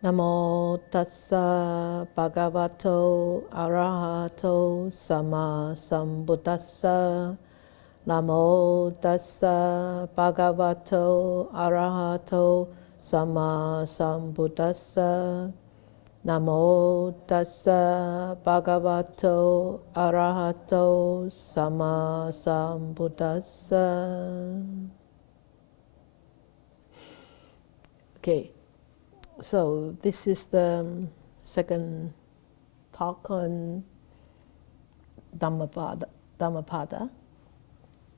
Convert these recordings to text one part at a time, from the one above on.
Namo tassa bhagavato arahato sama sambuddhassa. Namo tassa bhagavato arahato sama sambuddhassa. Namo tassa bhagavato arahato sama sambuddhassa. Okay. So this is the second talk on Dhammapada.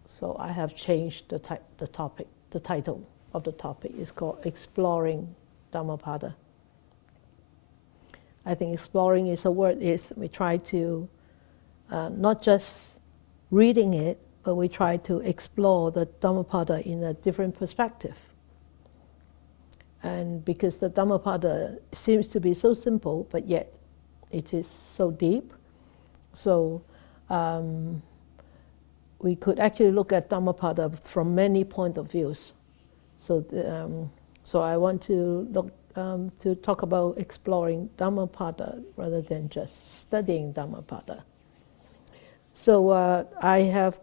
So I have changed the topic. The title of the topic is called Exploring Dhammapada. I think exploring is a word. We try to not just reading it, but we try to explore the Dhammapada in a different perspective. And because the Dhammapada seems to be so simple, but yet it is so deep, so we could actually look at Dhammapada from many points of views. So, so I want to to talk about exploring Dhammapada rather than just studying Dhammapada. So I have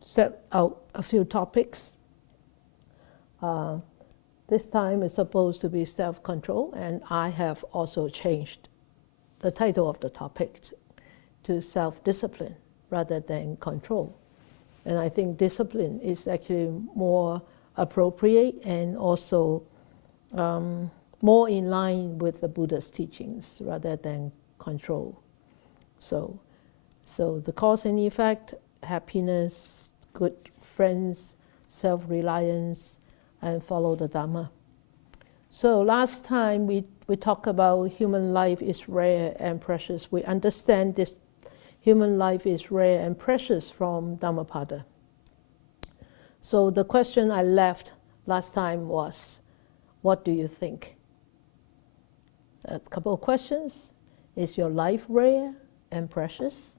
set out a few topics. This time is supposed to be self-control, and I have also changed the title of the topic to self-discipline rather than control. And I think discipline is actually more appropriate and also more in line with the Buddha's teachings rather than control. So the cause and effect, happiness, good friends, self-reliance, and follow the Dhamma. So last time we talked about human life is rare and precious. We understand this human life is rare and precious from Dhammapada. So the question I left last time was, what do you think? A couple of questions. Is your life rare and precious?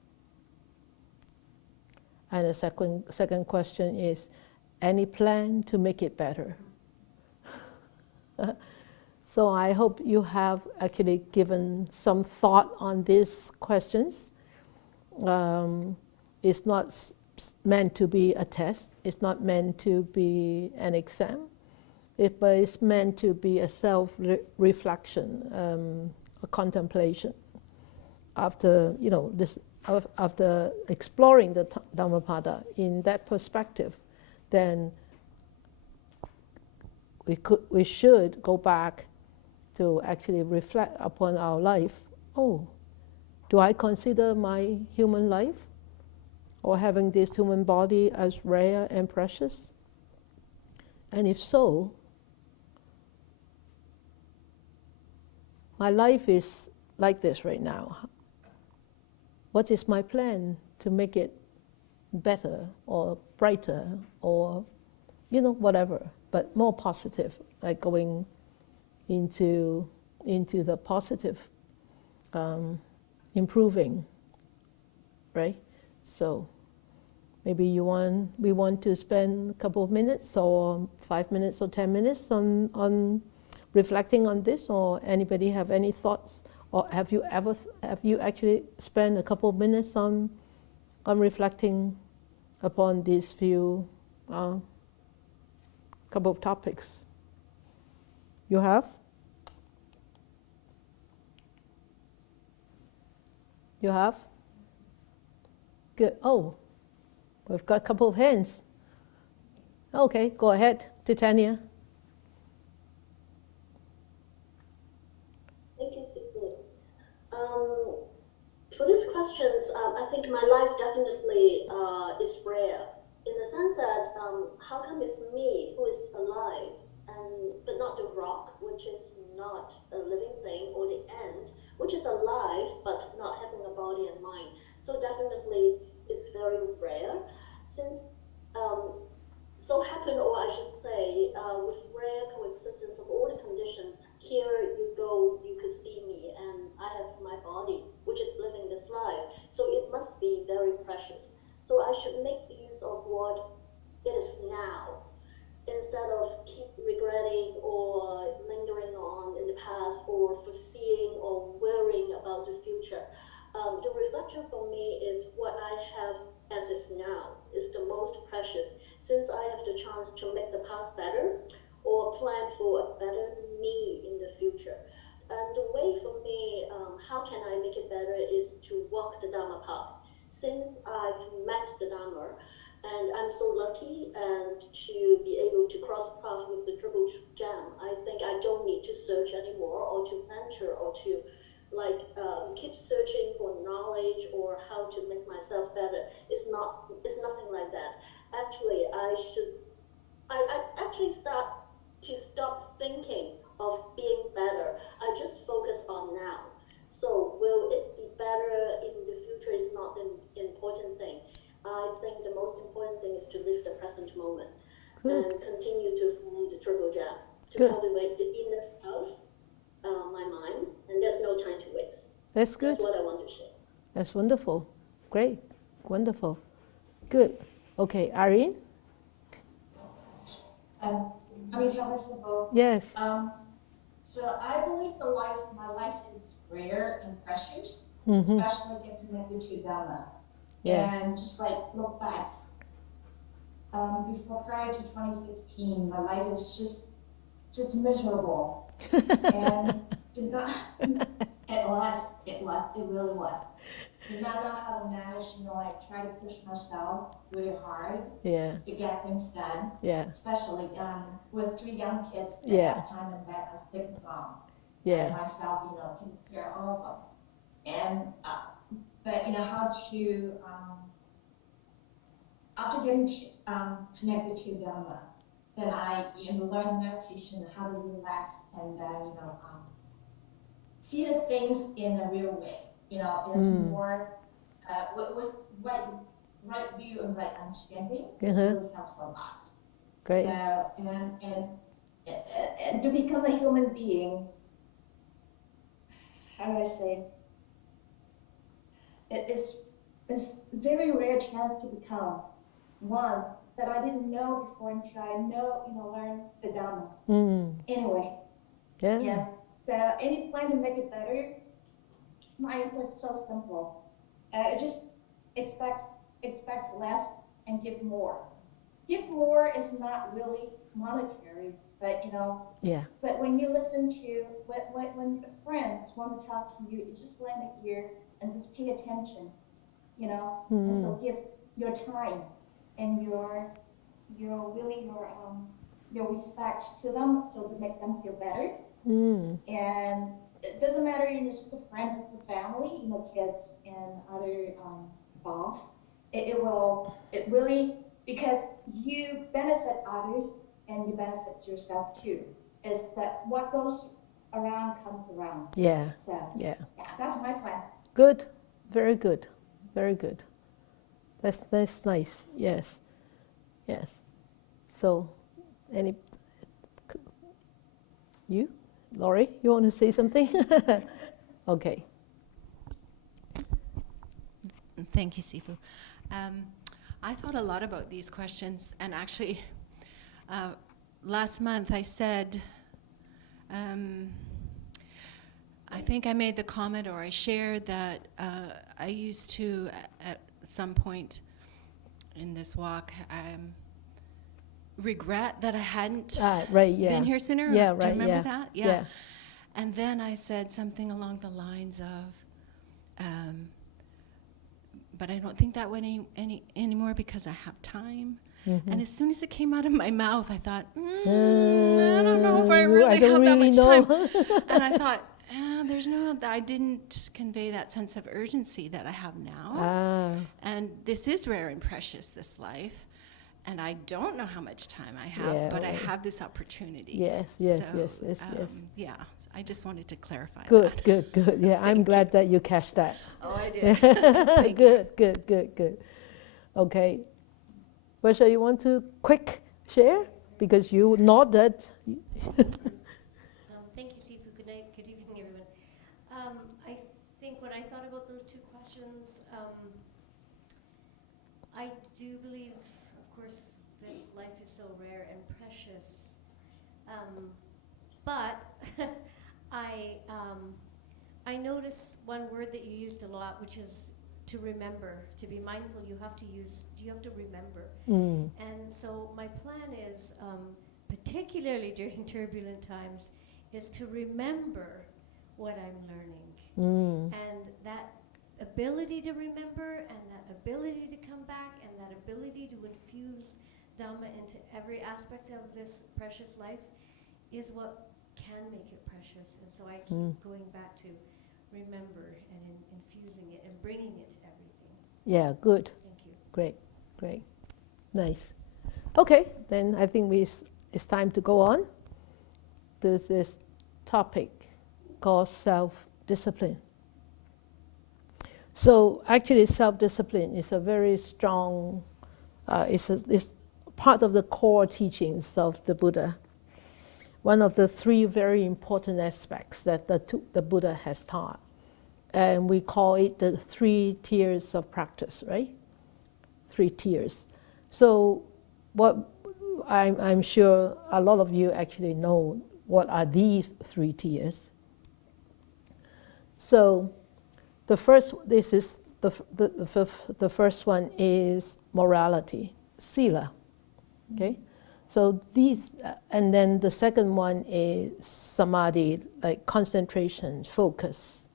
And the second question is, any plan to make it better? So I hope you have actually given some thought on these questions. It's not meant to be a test. It's not meant to be an exam. But it's meant to be a self-reflection, a contemplation. After after exploring the Dhammapada in that perspective, then we should go back to actually reflect upon our life. Oh, do I consider my human life or having this human body as rare and precious? And if so, my life is like this right now. What is my plan to make it better or brighter or, whatever, but more positive, like going into the positive, improving, right? So maybe we want to spend a couple of minutes or 5 minutes or 10 minutes on reflecting on this, or anybody have any thoughts? Or have you actually spent a couple of minutes on reflecting upon these few couple of topics? You have? You have? Good. Oh, we've got a couple of hands. Okay, go ahead, Titania. For these questions, I think my life definitely is rare, in the sense that how come it's me who is alive, but not the rock, which is not a living thing, or the ant, which is alive but not having a body and mind. So definitely it's very rare, since so happen, or I should say, with rare coexistence of all the conditions. Here you go, you could see me, and I have my body, which is living this life. So it must be very precious. So I should make use of what it is now, instead of keep regretting or lingering chance to make the past better or plan for a better me in the future. And the way for me, how can I make it better, is to walk the Dhamma path. Since I've met the Dhamma, and I'm so lucky and to be able to cross paths with the Triple Gem, I think I don't need to search anymore or to mentor or to keep searching for knowledge or how to make myself better. It's nothing like that. Actually, I actually stop thinking of being better. I just focus on now. So will it be better in the future is not the important thing. I think the most important thing is to live the present moment. Good. And continue to follow the Triple Gem, to Good. cultivate the inner self, my mind, and there's no time to waste. That's good. That's what I want to share. That's wonderful. Great. Wonderful. Good. Okay, Irene? Yes. So I believe my life is rare and precious, Mm-hmm. especially get connected to Dhamma. Yeah. And just look back. Prior to 2016, my life is just miserable. And did not, it really was. Did not know how to manage, try to push myself really hard Yeah. to get things done. Yeah. Especially with 3 young kids at Yeah. that time, and that a sick mom. Yeah. And myself, taking care of all of them. And but how to after getting connected to Dhamma, then I learned meditation, how to relax, and see the things in a real way. It's more with right view and right understanding. Really helps a lot. Great. So, and to become a human being, how do I say? It's very rare chance to become one that I didn't know before until I learned the Dhamma. Anyway, Yeah. So any plan to make it better, my answer is so simple. Just expect less and give more. Give more is not really monetary, but Yeah. But when you listen to when friends want to talk to you, you just lend an ear and just pay attention, And so give your time and your respect to them, so to make them feel better. And it doesn't matter, it's just a friend, it's a family, kids and other boss. It really, because you benefit others and you benefit yourself too. Is that what goes around comes around. Yeah. So Yeah. that's my plan. Good. Very good. Very good. That's nice. Yes. Yes. So, you, Laurie, you want to say something? Okay. Thank you, Sifu. I thought a lot about these questions, and actually, last month I said, I think I made the comment, or I shared that I used to, at some point in this walk, regret that I hadn't Right, yeah. been here sooner. Yeah, Do right, you remember yeah. that? Yeah. And then I said something along the lines of, but I don't think that way anymore because I have time. And as soon as it came out of my mouth, I thought, I don't know if I really have that much time. And I thought, I didn't convey that sense of urgency that I have now. And this is rare and precious, this life. And I don't know how much time I have, but I have this opportunity. Yes. Yeah, I just wanted to clarify Good. that. Yeah, I'm glad that you catch that. Oh, I did. Thank you. Good. Okay. Basha, you want to quick share? Because you nodded. Thank you, Sifu. Good night. Good evening, everyone. I think when I thought about those 2 questions, I do believe, of course, this life is so rare and precious. But I noticed one word that you used a lot, which is to remember, to be mindful, you have to remember. And so my plan is, particularly during turbulent times, is to remember what I'm learning. And that ability to remember, and that ability to come back, and that ability to infuse Dhamma into every aspect of this precious life is what can make it precious. And so I keep going back to remember and infusing it and bringing it to everything. Yeah, good. Thank you. Great, great. Nice. Okay, then I think it's time to go on. There's this topic called self-discipline. So actually self-discipline is a very strong, it's part of the core teachings of the Buddha. One of the three very important aspects that the Buddha has taught. And we call it the 3 tiers of practice, right? 3 tiers. So what I'm sure a lot of you actually know what are these 3 tiers. So the first one is morality, sila. Okay, so these, and then the second one is samadhi, like concentration, focus.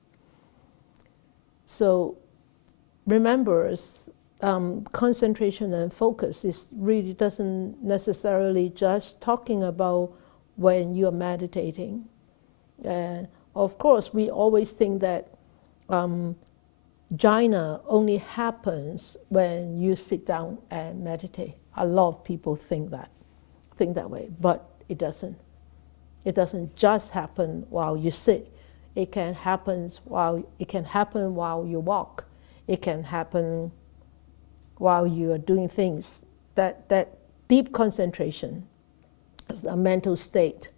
So remember, concentration and focus really doesn't necessarily just talking about when you are meditating. Of course, we always think that jhana only happens when you sit down and meditate. A lot of people think that way, but it doesn't. It doesn't just happen while you sit. It can happen while you walk. It can happen while you are doing things. That deep concentration is a mental state.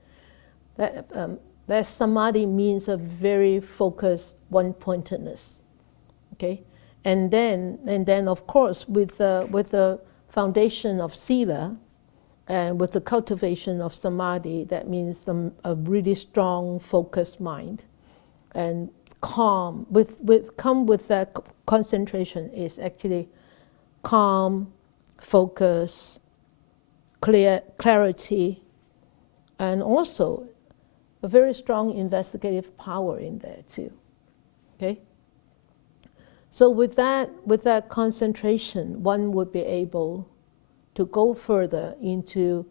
That samadhi means a very focused one-pointedness. Okay, and then of course with the foundation of sila, and with the cultivation of samadhi, that means a really strong, focused mind, and calm. Come with that concentration is actually calm, focus, clarity, and also a very strong investigative power in there too. Okay. So with that concentration, one would be able to go further into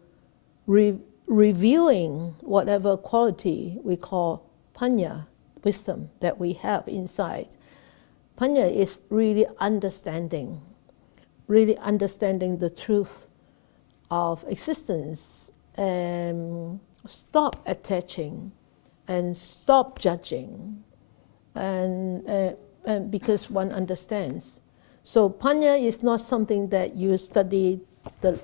reviewing whatever quality we call panya, wisdom, that we have inside. Panya is really understanding the truth of existence, and stop attaching and stop judging, and because one understands. So panya is not something that you study the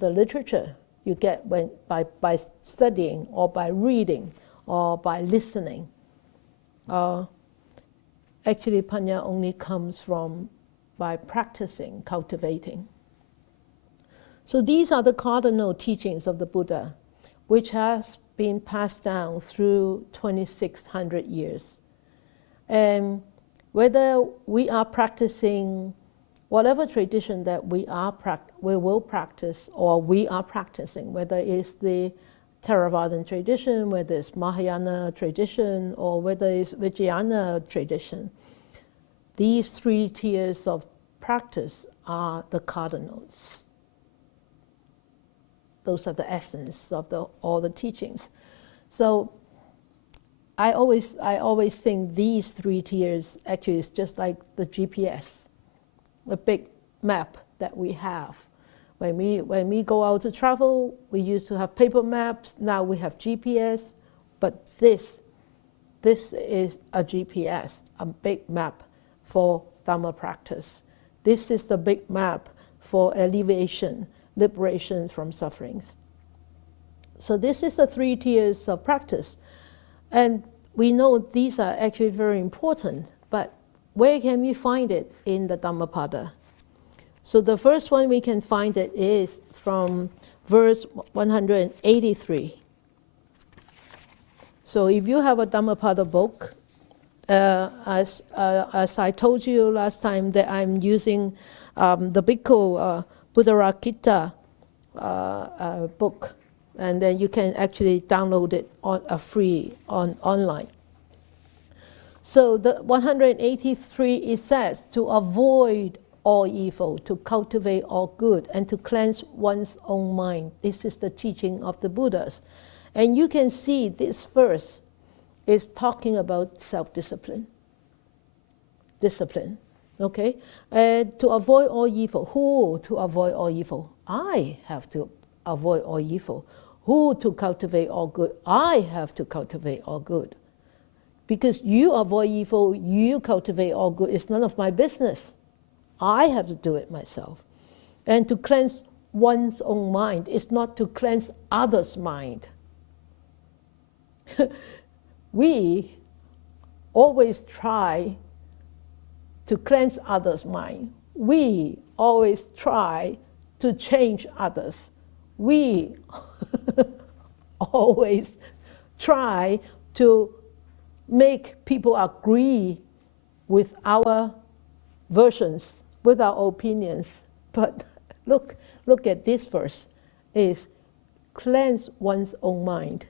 literature you get by studying or by reading or by listening. Actually, panya only comes by practicing, cultivating. So these are the cardinal teachings of the Buddha, which has been passed down through 2,600 years. And whether we are practicing whatever tradition that we will practice, or we are practicing, whether it's the Theravadan tradition, whether it's Mahayana tradition, or whether it's Vijnana tradition, these 3 tiers of practice are the cardinals. Those are the essence of all the teachings. So I always think these 3 tiers actually is just like the GPS, a big map that we have. When we go out to travel, we used to have paper maps. Now we have GPS, but this is a GPS, a big map for Dhamma practice. This is the big map for alleviation, liberation from sufferings. So this is the 3 tiers of practice. And we know these are actually very important, but where can we find it in the Dhammapada? So the first one we can find it is from verse 183. So if you have a Dhammapada book, as I told you last time, that I'm using the Bhikkhu Buddharakkhita book, and then you can actually download it on free online. So the 183, it says to avoid all evil, to cultivate all good, and to cleanse one's own mind. This is the teaching of the Buddhas. And you can see this verse is talking about self-discipline. Discipline, okay? And to avoid all evil. Who to avoid all evil? I have to avoid all evil. Who to cultivate all good? I have to cultivate all good. Because you avoid evil, you cultivate all good, it's none of my business. I have to do it myself. And to cleanse one's own mind is not to cleanse others' mind. We always try to cleanse others' mind. We always try to change others. We always try to make people agree with our versions, with our opinions. But look at this verse, is cleanse one's own mind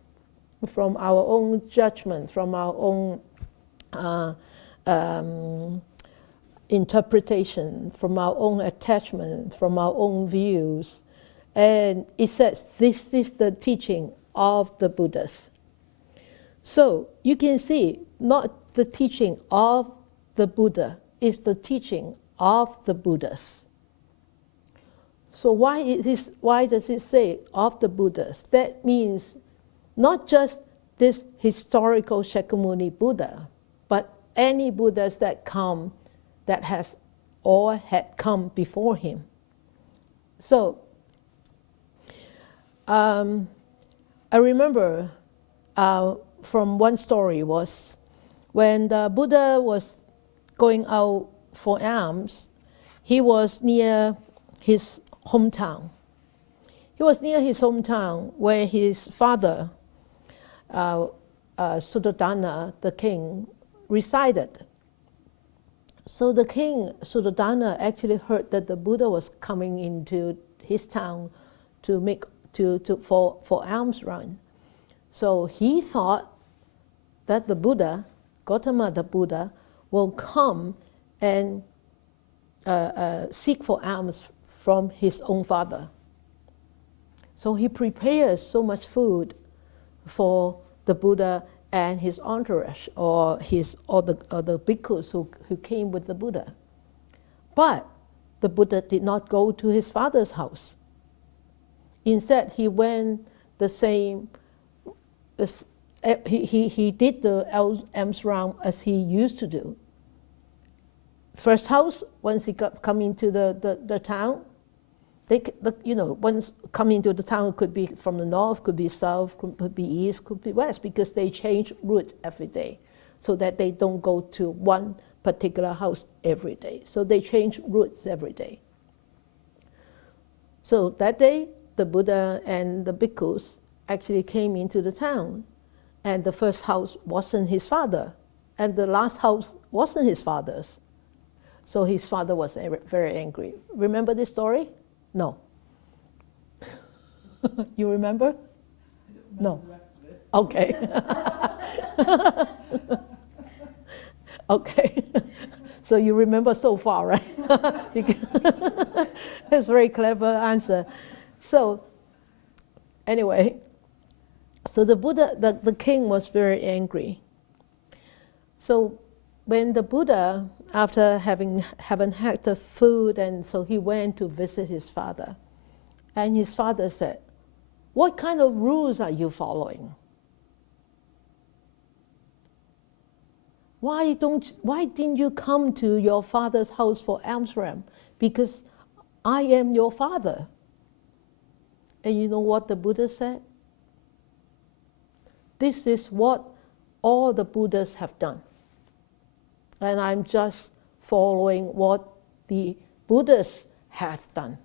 from our own judgment, from our own interpretation, from our own attachment, from our own views. And it says this is the teaching of the Buddhas. So you can see, not the teaching of the Buddha, is the teaching of the Buddhas. So why does it say of the Buddhas? That means not just this historical Shakyamuni Buddha, but any Buddhas that come, that has or had come before him. So I remember from one story was when the Buddha was going out for alms, he was near his hometown. He was near his hometown where his father, Suddhodana, the king, resided. So the king, Suddhodana, actually heard that the Buddha was coming into his town to make for alms run. So he thought that the Buddha, Gautama the Buddha, will come and seek for alms from his own father. So he prepares so much food for the Buddha and his entourage, or the bhikkhus who came with the Buddha. But the Buddha did not go to his father's house. Instead, he went the same. He did the alms round as he used to do. First house, once he come into the town, once come into the town, could be from the north, could be south, could be east, could be west, because they change route every day, so that they don't go to one particular house every day. So they change routes every day. So that day, the Buddha and the bhikkhus actually came into the town, and the first house wasn't his father, and the last house wasn't his father's. So his father was very angry. Remember this story? No. You remember? No. Okay. Okay. So you remember so far, right? That's a very clever answer. So anyway, so the Buddha, the king was very angry. So when the Buddha, after having had the food, and so he went to visit his father, and his father said, "What kind of rules are you following? Why didn't you come to your father's house for alms ram? Because I am your father." And you know what the Buddha said? This is what all the Buddhas have done. And I'm just following what the Buddhas have done.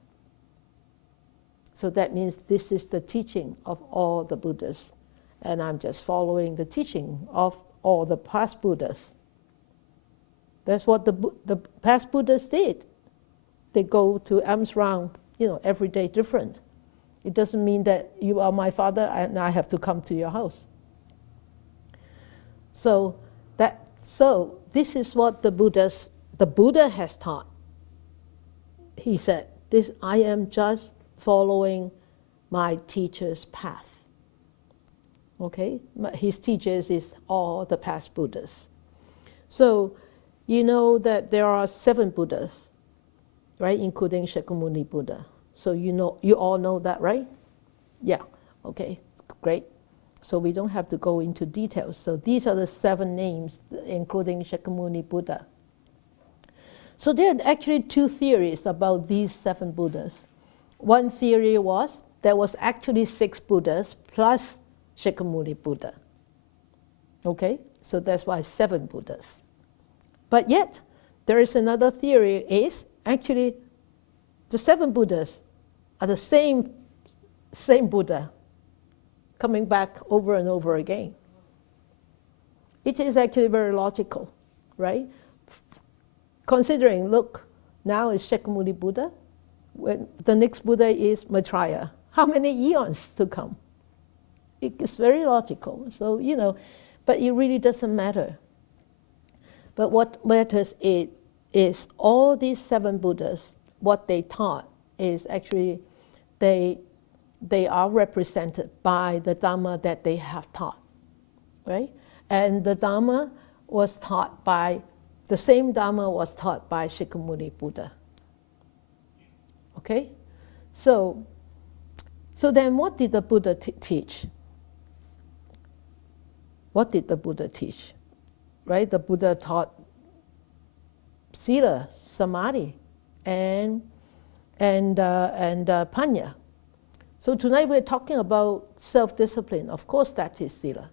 So that means this is the teaching of all the Buddhas. And I'm just following the teaching of all the past Buddhas. That's what the past Buddhas did. They go to alms round, every day different. It doesn't mean that you are my father and I have to come to your house. So this is what the Buddha has taught. He said, I am just following my teacher's path. Okay? His teachers is all the past Buddhas. So you know that there are 7 Buddhas, right? Including Shakyamuni Buddha. So you all know that, right? Yeah. Okay. Great. So we don't have to go into details. So these are the 7 names, including Shakyamuni Buddha. So there are actually 2 theories about these 7 Buddhas. One theory was there was actually 6 Buddhas plus Shakyamuni Buddha. Okay? So that's why 7 Buddhas. But yet, there is another theory is actually the 7 Buddhas are the same Buddha coming back over and over again. It is actually very logical, right? Considering, look, now is Shakyamuni Buddha, when the next Buddha is Maitreya. How many eons to come? It's very logical. So, but it really doesn't matter. But what matters is all these 7 Buddhas, what they taught is actually they are represented by the Dhamma that they have taught, right? And the Dhamma was taught by, the same Dhamma was taught by Shakyamuni Buddha. Okay? So then what did the Buddha teach? What did the Buddha teach? Right? The Buddha taught sila, samadhi, and panya. So tonight we're talking about self-discipline. Of course, that is sila.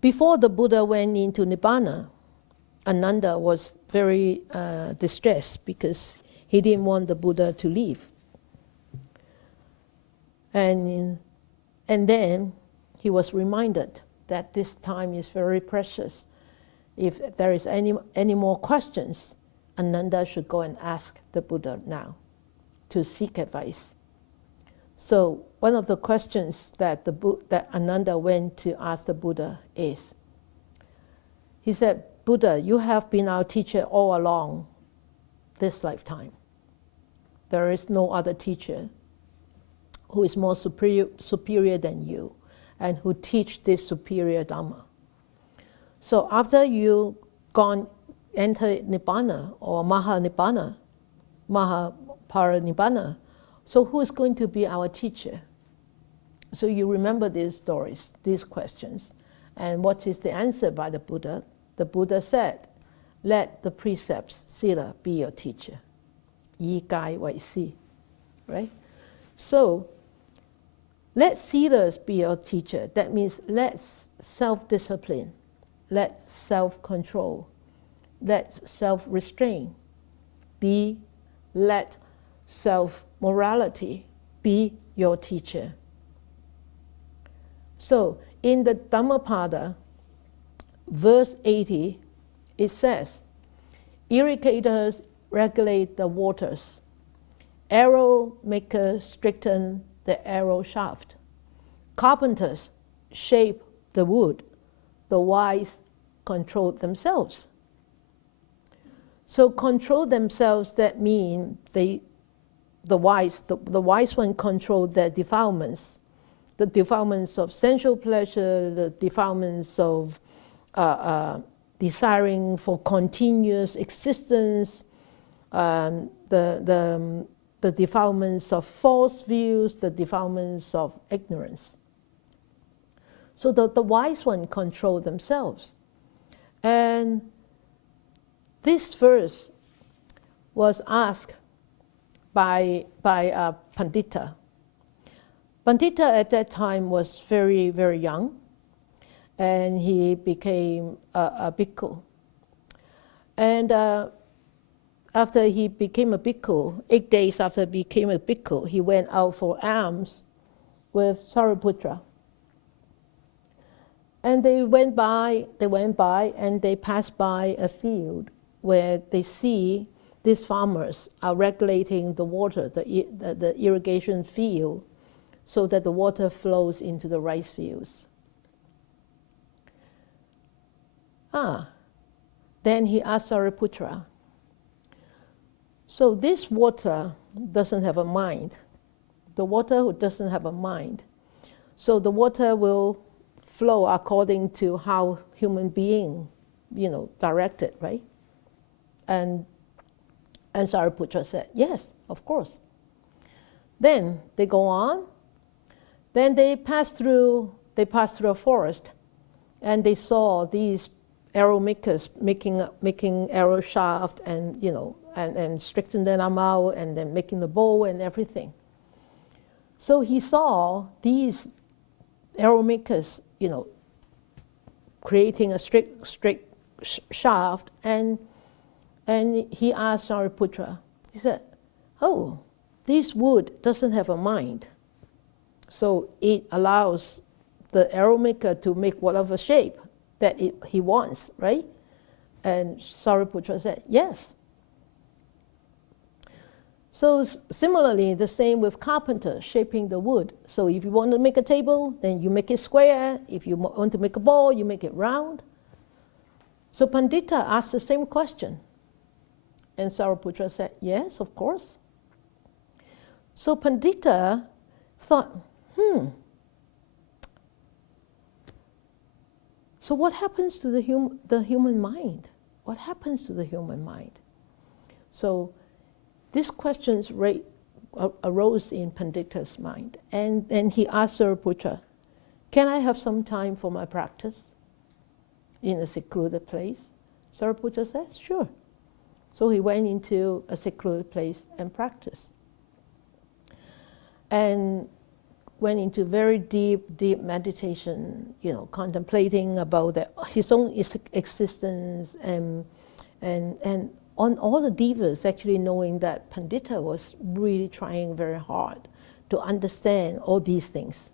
Before the Buddha went into Nibbana, Ananda was very distressed because he didn't want the Buddha to leave. And then he was reminded that this time is very precious. If there is any more questions, Ananda should go and ask the Buddha now to seek advice. So one of the questions that Ananda went to ask the Buddha is, he said, Buddha, you have been our teacher all along this lifetime. There is no other teacher who is more superior than you and who teach this superior Dhamma. So after you enter Nibbana or Mahanibbana, Mahaparinibbana, so who is going to be our teacher? So you remember these stories, these questions. And what is the answer by the Buddha? The Buddha said, let the precepts, sila, be your teacher. Yi gai wai si. Right? So let silas be your teacher. That means let self-discipline, let self-control, let self-restraint let self-morality be your teacher. So in the Dhammapada, verse 80, it says, irrigators regulate the waters, arrow makers straighten the arrow shaft, carpenters shape the wood, the wise control themselves. So control themselves, that means the wise one control their defilements, the defilements of sensual pleasure, the defilements of desiring for continuous existence, the defilements of false views, the defilements of ignorance. So the wise one control themselves. And this verse was asked by Pandita. Pandita at that time was very, very young, and he became a bhikkhu. And after he became a bhikkhu, 8 days after he became a bhikkhu, he went out for alms with Sariputra. And they went by and they passed by a field where they see these farmers are regulating the water, the irrigation field, so that the water flows into the rice fields. Then he asked Sariputra, so this water doesn't have a mind. The water doesn't have a mind. So the water will flow according to how human being, direct it, right? And Sariputra said, yes, of course. Then they go on. Then they pass through a forest, and they saw these arrow makers making arrow shaft and straightening them out and then making the bow and everything. So he saw these arrow makers, creating a straight shaft, and he asked Sariputra, he said, oh, this wood doesn't have a mind. So it allows the arrow maker to make whatever shape that he wants, right? And Sariputra said, yes. So similarly, the same with carpenter shaping the wood. So if you want to make a table, then you make it square. If you want to make a ball, you make it round. So Pandita asked the same question. And Sariputra said, yes, of course. So Pandita thought, so what happens to the human mind? What happens to the human mind? So these questions arose in Pandita's mind. And he asked Sariputra, can I have some time for my practice in a secluded place? Sariputra said, sure. So he went into a secluded place and practiced. And went into very deep meditation, contemplating about his own existence and on all the devas actually knowing that Pandita was really trying very hard to understand all these things.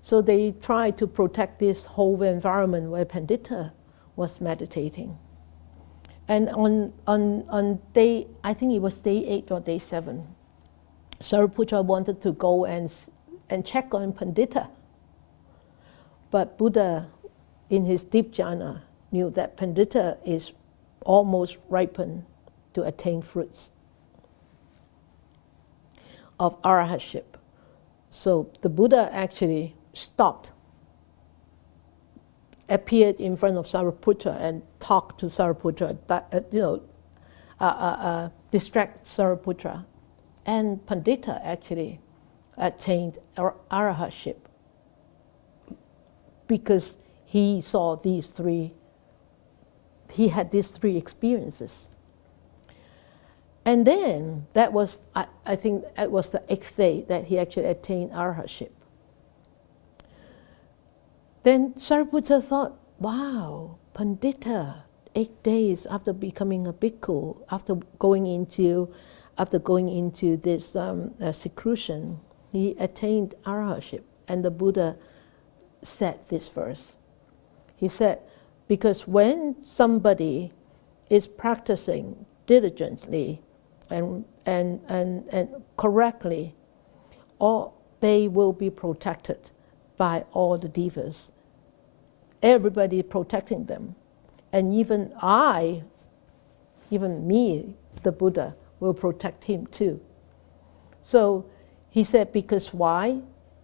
So they tried to protect this whole environment where Pandita was meditating. And on day, I think it was day 8 or day 7, Sariputra wanted to go and check on Pandita. But Buddha, in his deep jhana, knew that Pandita is almost ripened to attain fruits of arahatship. So the Buddha actually stopped, appeared in front of Sariputra and talked to Sariputra, distract Sariputra. And Pandita actually attained arahatship because he saw he had these 3 experiences. And then that was, I think that was the 8th day that he actually attained arahatship. Then Sariputra thought, wow, Pandita, 8 days after becoming a bhikkhu, after going into this seclusion, he attained arahatship. And the Buddha said this verse. He said, because when somebody is practicing diligently and correctly, they will be protected by all the devas. Everybody protecting them. And even me, the Buddha, will protect him too. So he said, because why?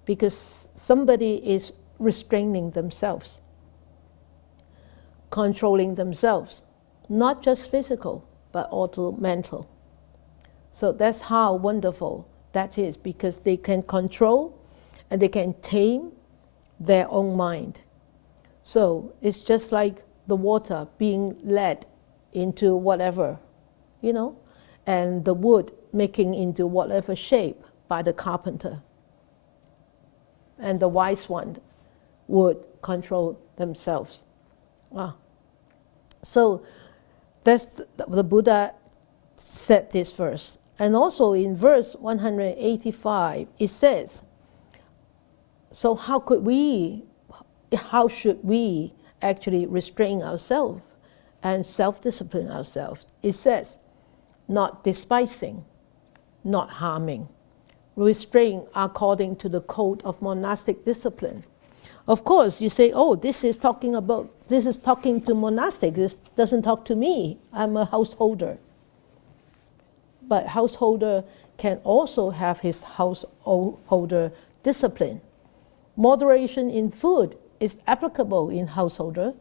Because somebody is restraining themselves, controlling themselves, not just physical, but also mental. So that's how wonderful that is, because they can control and they can tame their own mind. So it's just like the water being led into whatever, and the wood making into whatever shape by the carpenter. And the wise one would control themselves. So that's the Buddha said this verse. And also in verse 185, it says, so how could we how should we actually restrain ourselves and self-discipline ourselves? It says, not despising, not harming, restrain according to the code of monastic discipline. Of course, you say, oh, this is talking to monastics. This doesn't talk to me. I'm a householder. But householder can also have his householder discipline. Moderation in food is applicable in householder.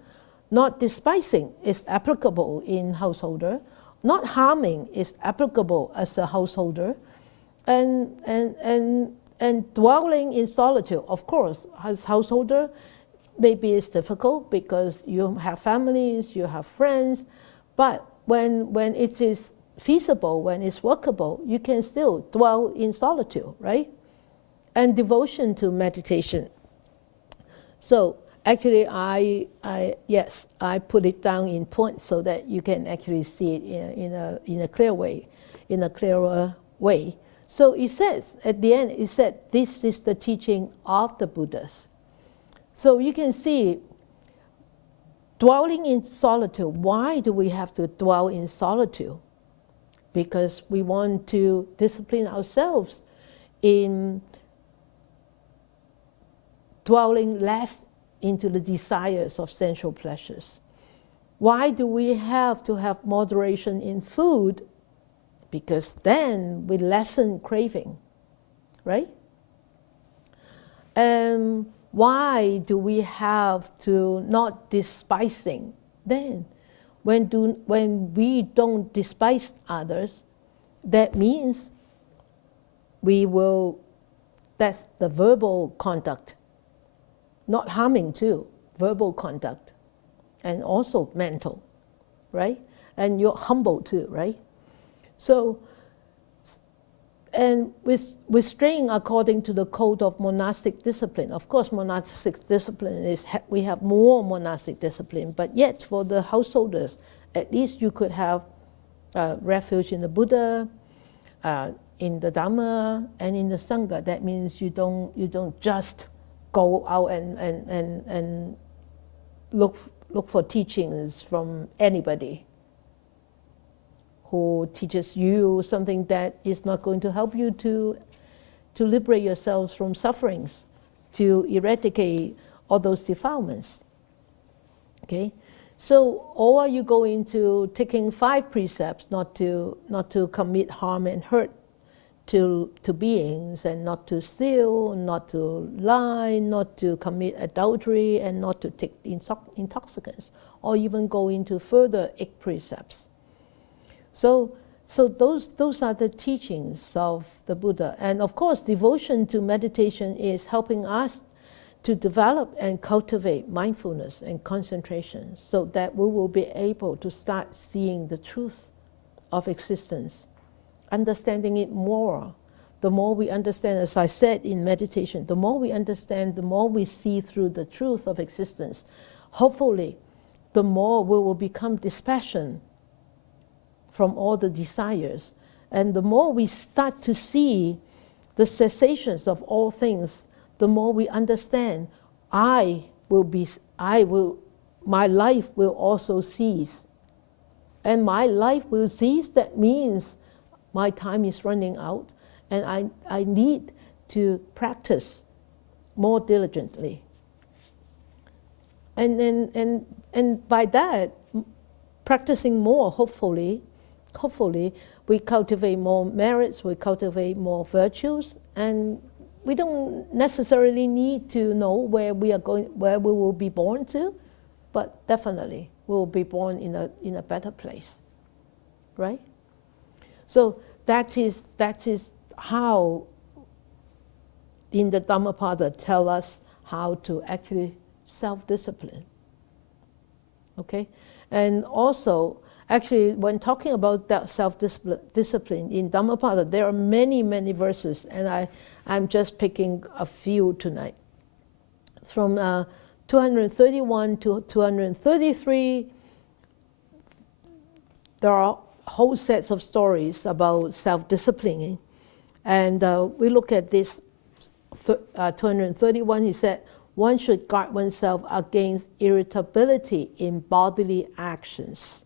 Not despising is applicable in householder. Not harming is applicable as a householder. And dwelling in solitude, of course, as householder, maybe it's difficult because you have families, you have friends, but when it is feasible, when it's workable, you can still dwell in solitude, right? And devotion to meditation. So actually, I put it down in points so that you can actually see it in a clearer way. So it says, at the end, it said, this is the teaching of the Buddhas. So you can see, dwelling in solitude, why do we have to dwell in solitude? Because we want to discipline ourselves in dwelling less into the desires of sensual pleasures. Why do we have to have moderation in food? Because then we lessen craving, right? And why do we have to not despising? Then, when we don't despise others, that means that's the verbal conduct, not harming too, verbal conduct, and also mental, right? And you're humble too, right? So, and restrain according to the code of monastic discipline. Of course, monastic discipline is, we have more monastic discipline, but yet for the householders, at least you could have refuge in the Buddha, in the Dhamma, and in the Sangha. That means you don't just go out and look for teachings from anybody who teaches you something that is not going to help you to liberate yourselves from sufferings, to eradicate all those defilements. Okay, so or you go into taking 5 precepts, not to commit harm and hurt to beings, and not to steal, not to lie, not to commit adultery, and not to take intoxicants, or even go into further 8 precepts. So those are the teachings of the Buddha. And of course, devotion to meditation is helping us to develop and cultivate mindfulness and concentration so that we will be able to start seeing the truth of existence, understanding it more. The more we understand, as I said in meditation, the more we understand, the more we see through the truth of existence. Hopefully, the more we will become dispassionate from all the desires. And the more we start to see the cessations of all things, the more we understand my life will also cease. And my life will cease, that means my time is running out, and I need to practice more diligently. And by that, practicing more, hopefully, we cultivate more merits, we cultivate more virtues, and we don't necessarily need to know where we will be born to, but definitely we will be born in a better place, right? So that is how in the Dhammapada tell us how to actually self-discipline. Okay, and also, actually, when talking about that self-discipline in Dhammapada, there are many, many verses, and I'm just picking a few tonight. From 231 to 233, there are whole sets of stories about self-disciplining. And we look at this 231, he said, one should guard oneself against irritability in bodily actions.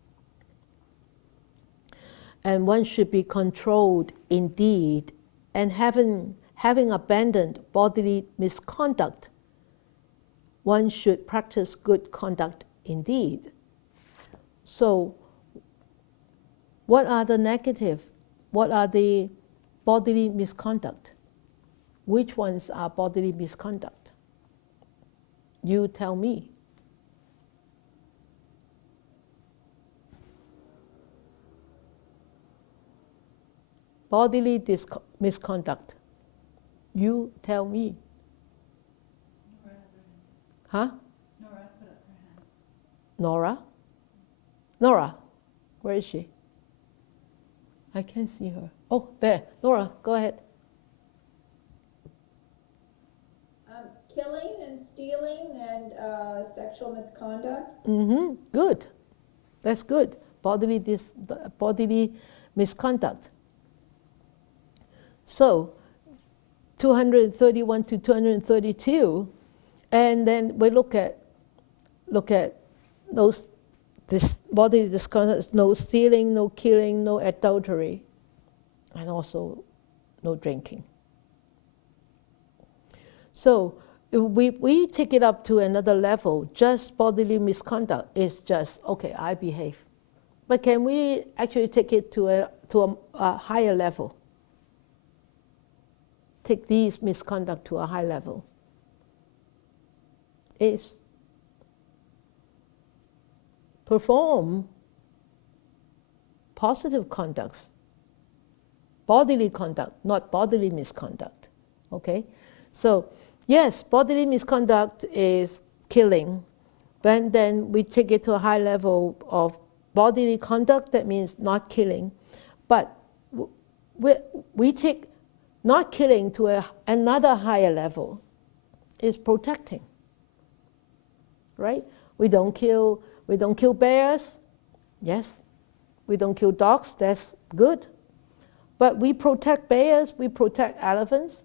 And one should be controlled in deed, and having abandoned bodily misconduct, one should practice good conduct indeed. So, what are the negative? What are the bodily misconduct? Which ones are bodily misconduct? You tell me. Bodily misconduct. You tell me. Huh? Nora put up her hand. Nora? Nora, where is she? I can't see her. Oh, there. Nora, go ahead. Killing and stealing and sexual misconduct. Good. That's good. Bodily misconduct. So, 231 to 232, and then we look at those bodily misconduct: no stealing, no killing, no adultery, and also no drinking. So we take it up to another level. Just bodily misconduct is just, okay, I behave. But can we actually take it to a higher level? Take these misconduct to a high level. Is perform positive conducts, bodily conduct, not bodily misconduct. Okay? So, yes, bodily misconduct is killing, but then we take it to a high level of bodily conduct, that means not killing. But we take not killing to another higher level, is protecting. Right? We don't kill bears. Yes. We don't kill dogs. That's good. But we protect bears. We protect elephants.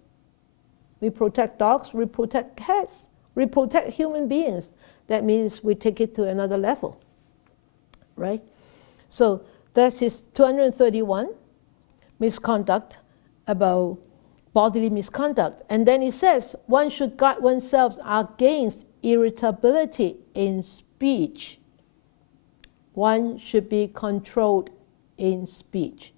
We protect dogs. We protect cats. We protect human beings. That means we take it to another level. Right? So that is 231, misconduct, about bodily misconduct. And then it says, one should guard oneself against irritability in speech. One should be controlled in speech.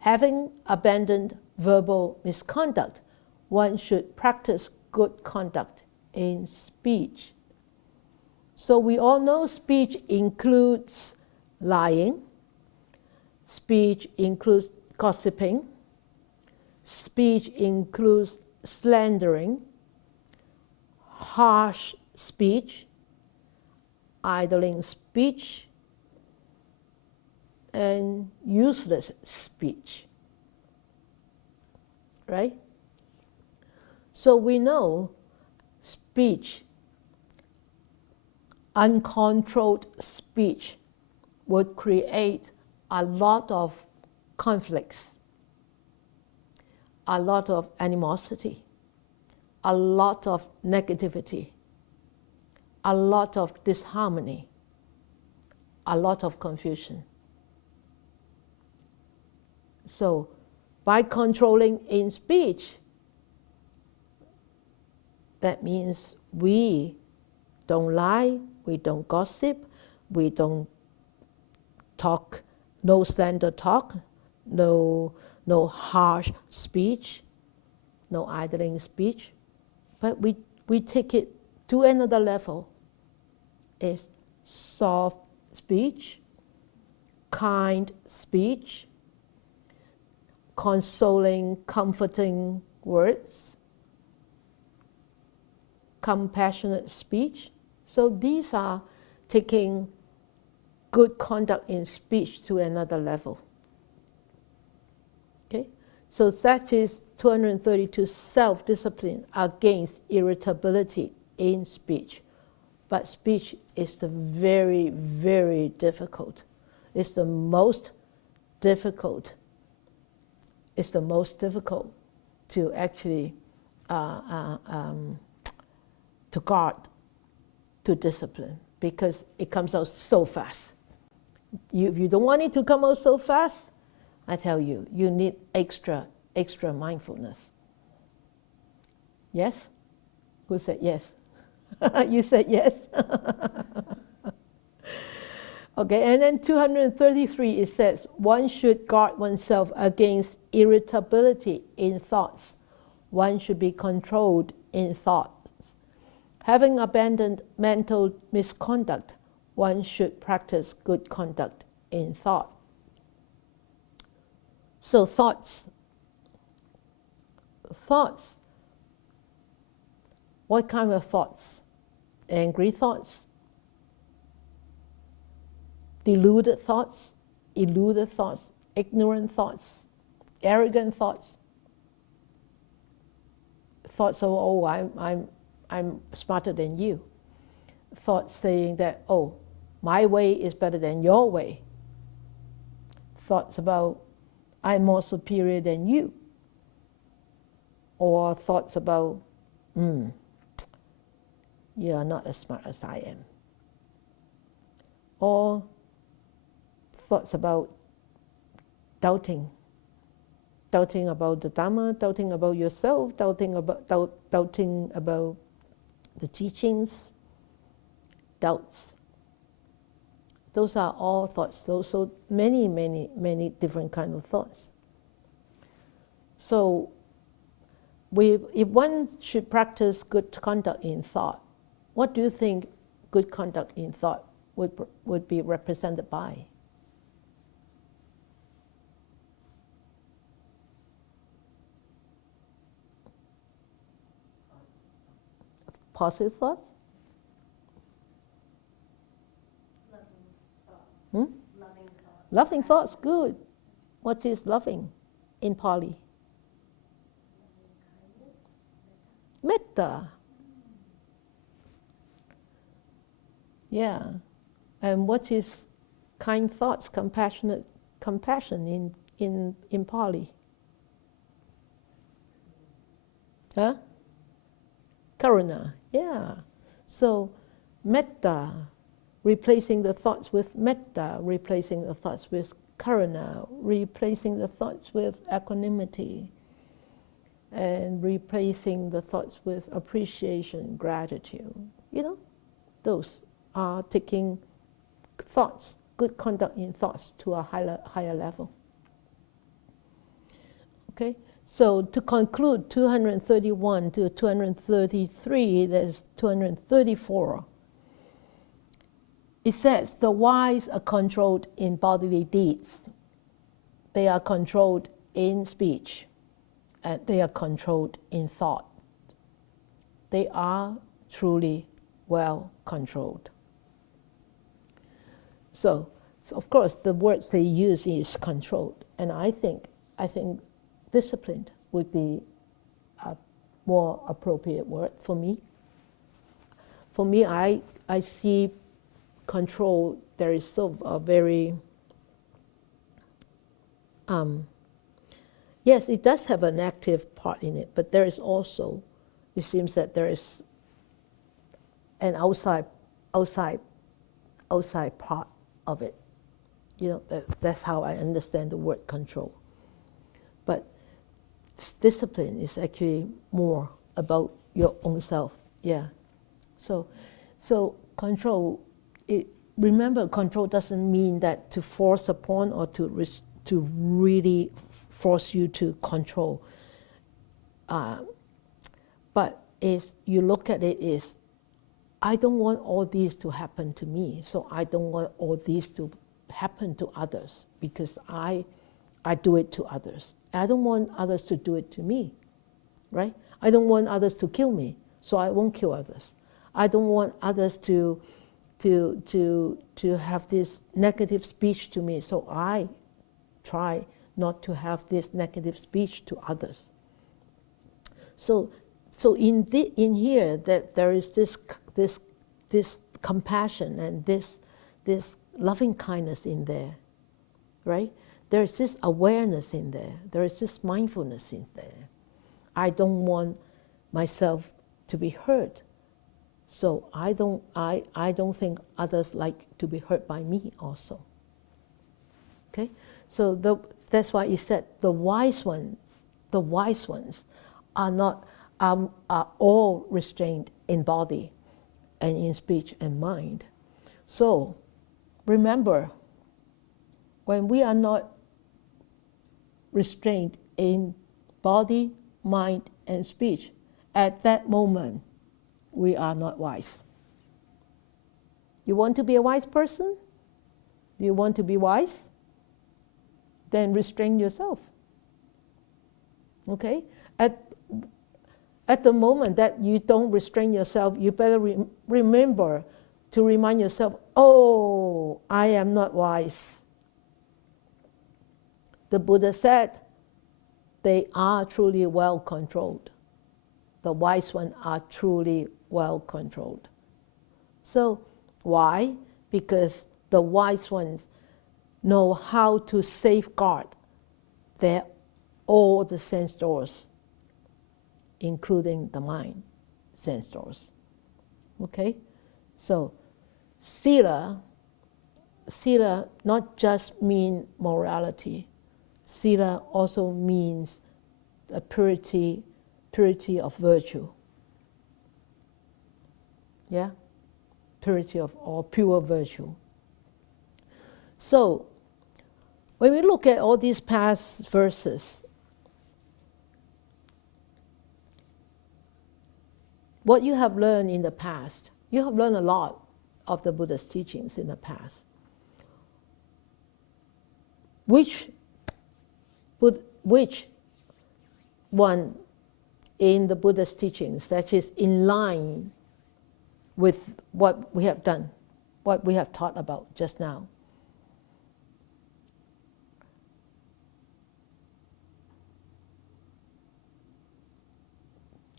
Having abandoned verbal misconduct, one should practice good conduct in speech. So we all know speech includes lying, speech includes gossiping, speech includes slandering, harsh speech, idling speech, and useless speech. Right? So we know speech, uncontrolled speech, would create a lot of conflicts, a lot of animosity, a lot of negativity, a lot of disharmony, a lot of confusion. So, by controlling in speech, that means we don't lie, we don't gossip, we don't talk, no slander talk, no harsh speech, no idling speech, but we take it to another level. It's soft speech, kind speech, consoling, comforting words, compassionate speech. So these are taking good conduct in speech to another level. Okay? So that is 232, self-discipline against irritability in speech. But speech is the very, very difficult. It's the most difficult. It's the most difficult to actually to guard, to discipline, because it comes out so fast. If you don't want it to come out so fast, I tell you, you need extra mindfulness. Yes? Who said yes? You said yes. Okay, and then 233, it says, one should guard oneself against irritability in thoughts. One should be controlled in thoughts. Having abandoned mental misconduct, one should practice good conduct in thought. So thoughts. What kind of thoughts? Angry thoughts? Deluded thoughts? Eluded thoughts? Ignorant thoughts? Arrogant thoughts? Thoughts of, oh, I'm smarter than you. Thoughts saying that, oh, my way is better than your way. Thoughts about, I'm more superior than you. Or thoughts about, you are not as smart as I am. Or thoughts about doubting about the Dhamma, doubting about yourself, doubting about the teachings, doubts. Those are all thoughts. So many different kinds of thoughts. So if one should practice good conduct in thought, what do you think good conduct in thought would be represented by? Positive thoughts? Loving thoughts. Loving thoughts, good. What is loving in Pali? Metta. Yeah. And what is kind thoughts, compassion in Pali? Huh? Karuna. Yeah. So metta, replacing the thoughts with metta, replacing the thoughts with karuna, replacing the thoughts with equanimity, and replacing the thoughts with appreciation, gratitude. You know, those are taking thoughts, good conduct in thoughts to a higher level. Okay? So to conclude 231 to 233, there's 234. It says, the wise are controlled in bodily deeds. They are controlled in speech. And they are controlled in thought. They are truly well controlled. So of course, the words they use is controlled. And I think disciplined would be a more appropriate word for me. For me, I see control, there is sort of a very, yes, it does have an active part in it, but there is also, it seems that there is an outside part of it. You know, that's how I understand the word control. But discipline is actually more about your own self. Yeah. So control. Remember, control doesn't mean that to force upon or to really force you to control. But you look at it is, I don't want all these to happen to me, so I don't want all these to happen to others because I do it to others. I don't want others to do it to me, right? I don't want others to kill me, so I won't kill others. I don't want others to have this negative speech to me, so I try not to have this negative speech to others. So in here that there is this compassion and this loving kindness in there, right? There is this awareness in there. There is this mindfulness in there. I don't want myself to be hurt So I don't think others like to be hurt by me also. Okay? So that's why he said the wise ones are all restrained in body and in speech and mind. So remember, when we are not restrained in body, mind, and speech, at that moment, we are not wise. You want to be a wise person? Do you want to be wise? Then restrain yourself. Okay? At the moment that you don't restrain yourself, you better remember to remind yourself, oh, I am not wise. The Buddha said, they are truly well controlled. The wise ones are truly well controlled. So, why? Because the wise ones know how to safeguard all the sense doors, including the mind sense doors. Okay? So, sila not just mean morality. Sila also means a purity of virtue. Yeah? Purity of or pure virtue. So, when we look at all these past verses, what you have learned in the past, you have learned a lot of the Buddha's teachings in the past. Which one in the Buddha's teachings that is in line with what we have done, what we have taught about just now?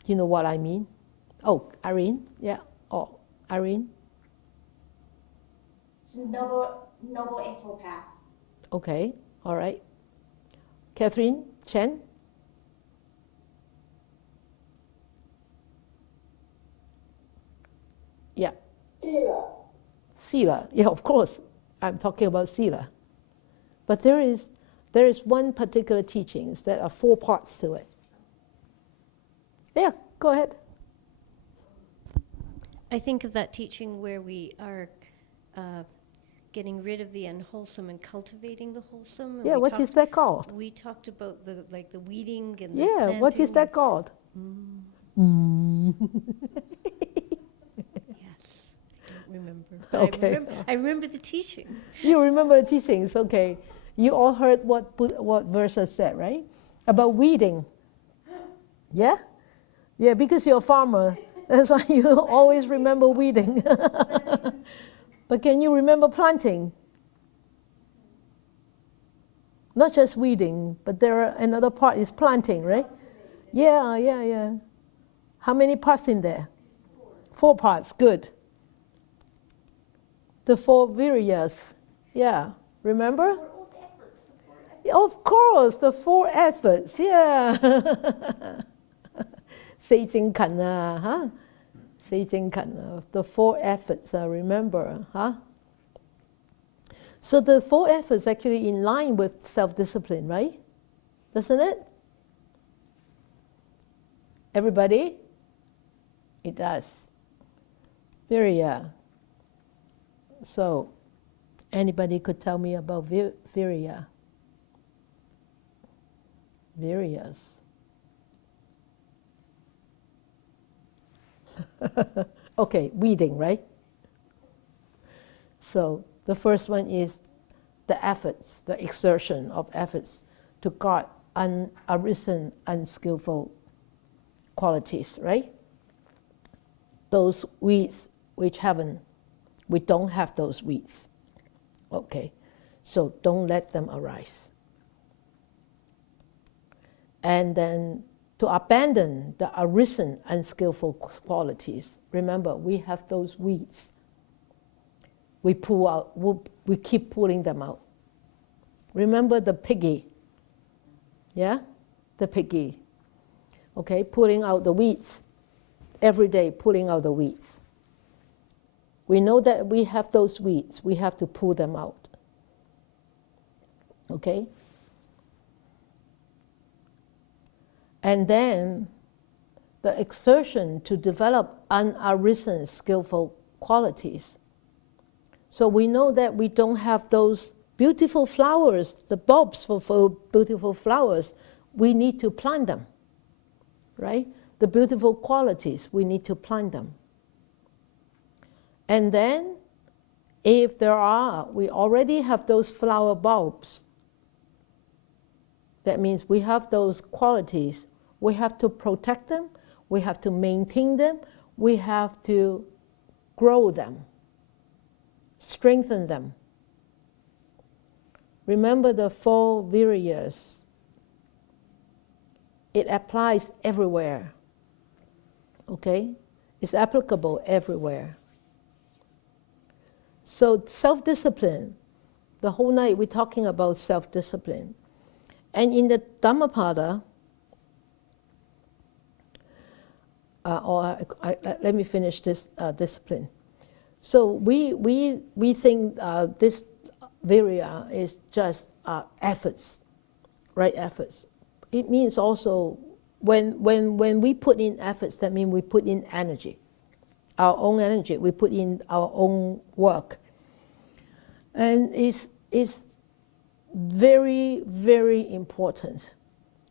You know what I mean? Oh, Irene? Yeah. Oh, Irene? Noble Eightfold Path. Okay, all right. Catherine? Chen? Yeah. Sila. Yeah, of course. I'm talking about Sila. But there is one particular teaching. There are 4 parts to it. Yeah, go ahead. I think of that teaching where we are getting rid of the unwholesome and cultivating the wholesome. And Yeah, what is that called? We talked about the weeding and Yeah, the planting. what is that called? Yes, I don't remember. Okay. I remember the teaching. You remember the teachings, okay. You all heard what verse I said, right? About weeding. Yeah? Yeah, because you're a farmer. That's why you always remember weeding. But can you remember planting? Not just weeding, but another part is planting, right? Yeah. How many parts in there? 4 parts, good. The 4 viryas. Yeah, remember? Of course, the 4 efforts, yeah. 四正勤啊, huh? 四正勤, the 4 efforts, remember, huh? So the 4 efforts actually in line with self-discipline, right? Doesn't it? Everybody? It does. Virya. So, anybody could tell me about virya? Viryas. Okay, weeding, right? So the first one is the efforts, the exertion of efforts to guard unarisen, unskillful qualities, right? Those weeds we don't have those weeds. Okay, so don't let them arise. And then to abandon the arisen, unskillful qualities. Remember, we have those weeds. We pull out, we keep pulling them out. Remember the piggy? Yeah? The piggy. Okay, pulling out the weeds. Every day, pulling out the weeds. We know that we have those weeds. We have to pull them out. Okay? And then the exertion to develop unarisen skillful qualities. So we know that we don't have those beautiful flowers, the bulbs for beautiful flowers. We need to plant them, right? The beautiful qualities, we need to plant them. And then, if we already have those flower bulbs, that means we have those qualities. We have to protect them, we have to maintain them, we have to grow them, strengthen them. Remember the 4 viryas. It applies everywhere. Okay? It's applicable everywhere. So self-discipline, the whole night we're talking about self-discipline. And in the Dhammapada, let me finish this discipline. So we think this virya is just efforts, right? Efforts. It means also when we put in efforts, that means we put in energy, our own energy. We put in our own work, and it's very, very important.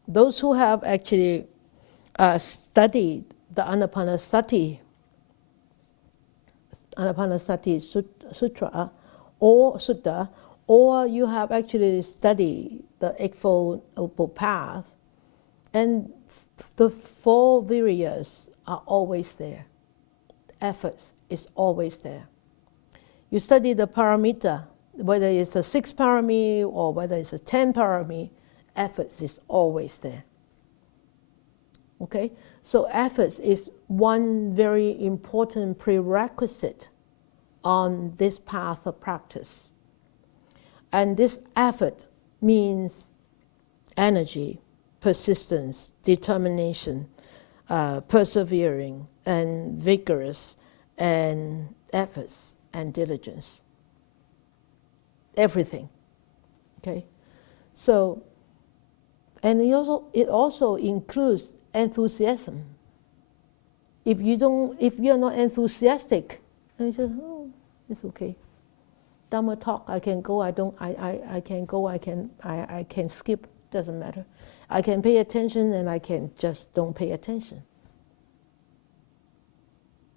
Those who have actually studied the Anapanasati Sutra or Sutta, or you have actually studied the Eightfold Noble Path, and the 4 viryas are always there. Efforts is always there. You study the paramita, whether it's a 6 parami or whether it's a 10 parami, efforts is always there. Okay? So efforts is one very important prerequisite on this path of practice. And this effort means energy, persistence, determination, persevering, and vigorous, and efforts, and diligence. Everything. Okay? So, and it also includes enthusiasm. If you're not enthusiastic, then you just, it's okay. Dhamma talk, I can go, I can skip, doesn't matter. I can pay attention and I can just don't pay attention.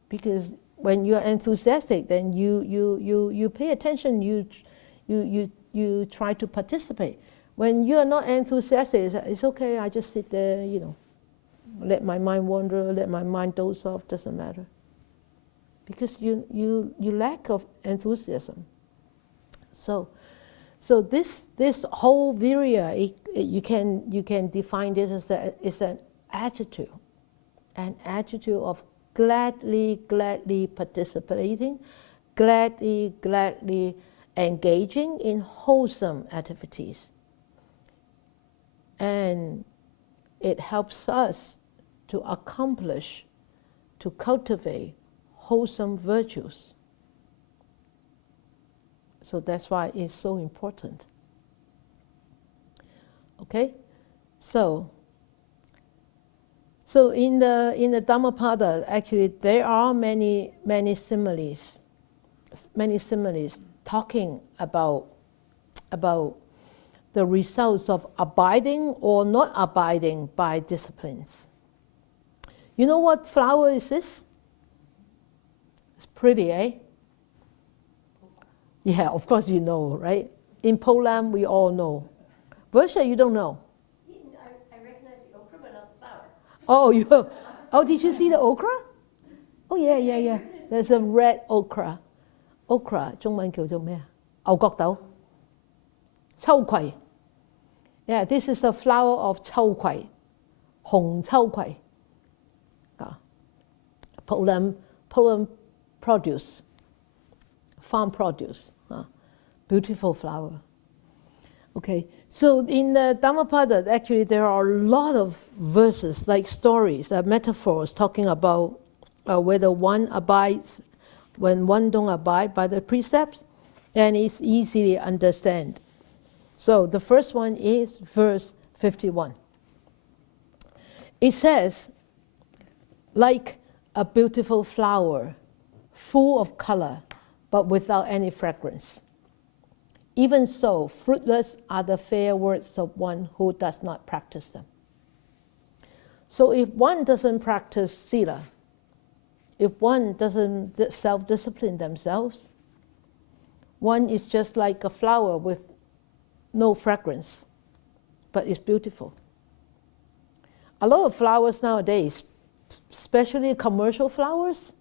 Because when you're enthusiastic, then you pay attention, you try to participate. When you're not enthusiastic, it's okay, I just sit there, let my mind wander, let my mind doze off, doesn't matter. Because you lack of enthusiasm. So this whole virya, you can define this as an attitude of gladly participating, gladly engaging in wholesome activities. And it helps us to accomplish, to cultivate wholesome virtues. So that's why it's so important. Okay? So in the Dhammapada, actually there are many similes talking about the results of abiding or not abiding by disciplines. You know what flower is this? It's pretty, eh? Yeah, of course you know, right? In Poland, we all know. Versha, you don't know? I recognize the okra, but not the flower. Oh, did you see the okra? Oh, yeah. There's a red okra. Okra, 中文叫做咩啊？牛角豆。秋葵. Yeah, this is the flower of 秋葵. 紅秋葵. Poland produce, farm produce. Beautiful flower. Okay, so in the Dhammapada, actually there are a lot of verses, like stories, metaphors, talking about whether one abides when one don't abide by the precepts, and it's easy to understand. So the first one is verse 51. It says, like a beautiful flower, full of color, but without any fragrance. Even so, fruitless are the fair words of one who does not practice them. So if one doesn't practice sila, if one doesn't self-discipline themselves, one is just like a flower with no fragrance, but it's beautiful. A lot of flowers nowadays, especially commercial flowers,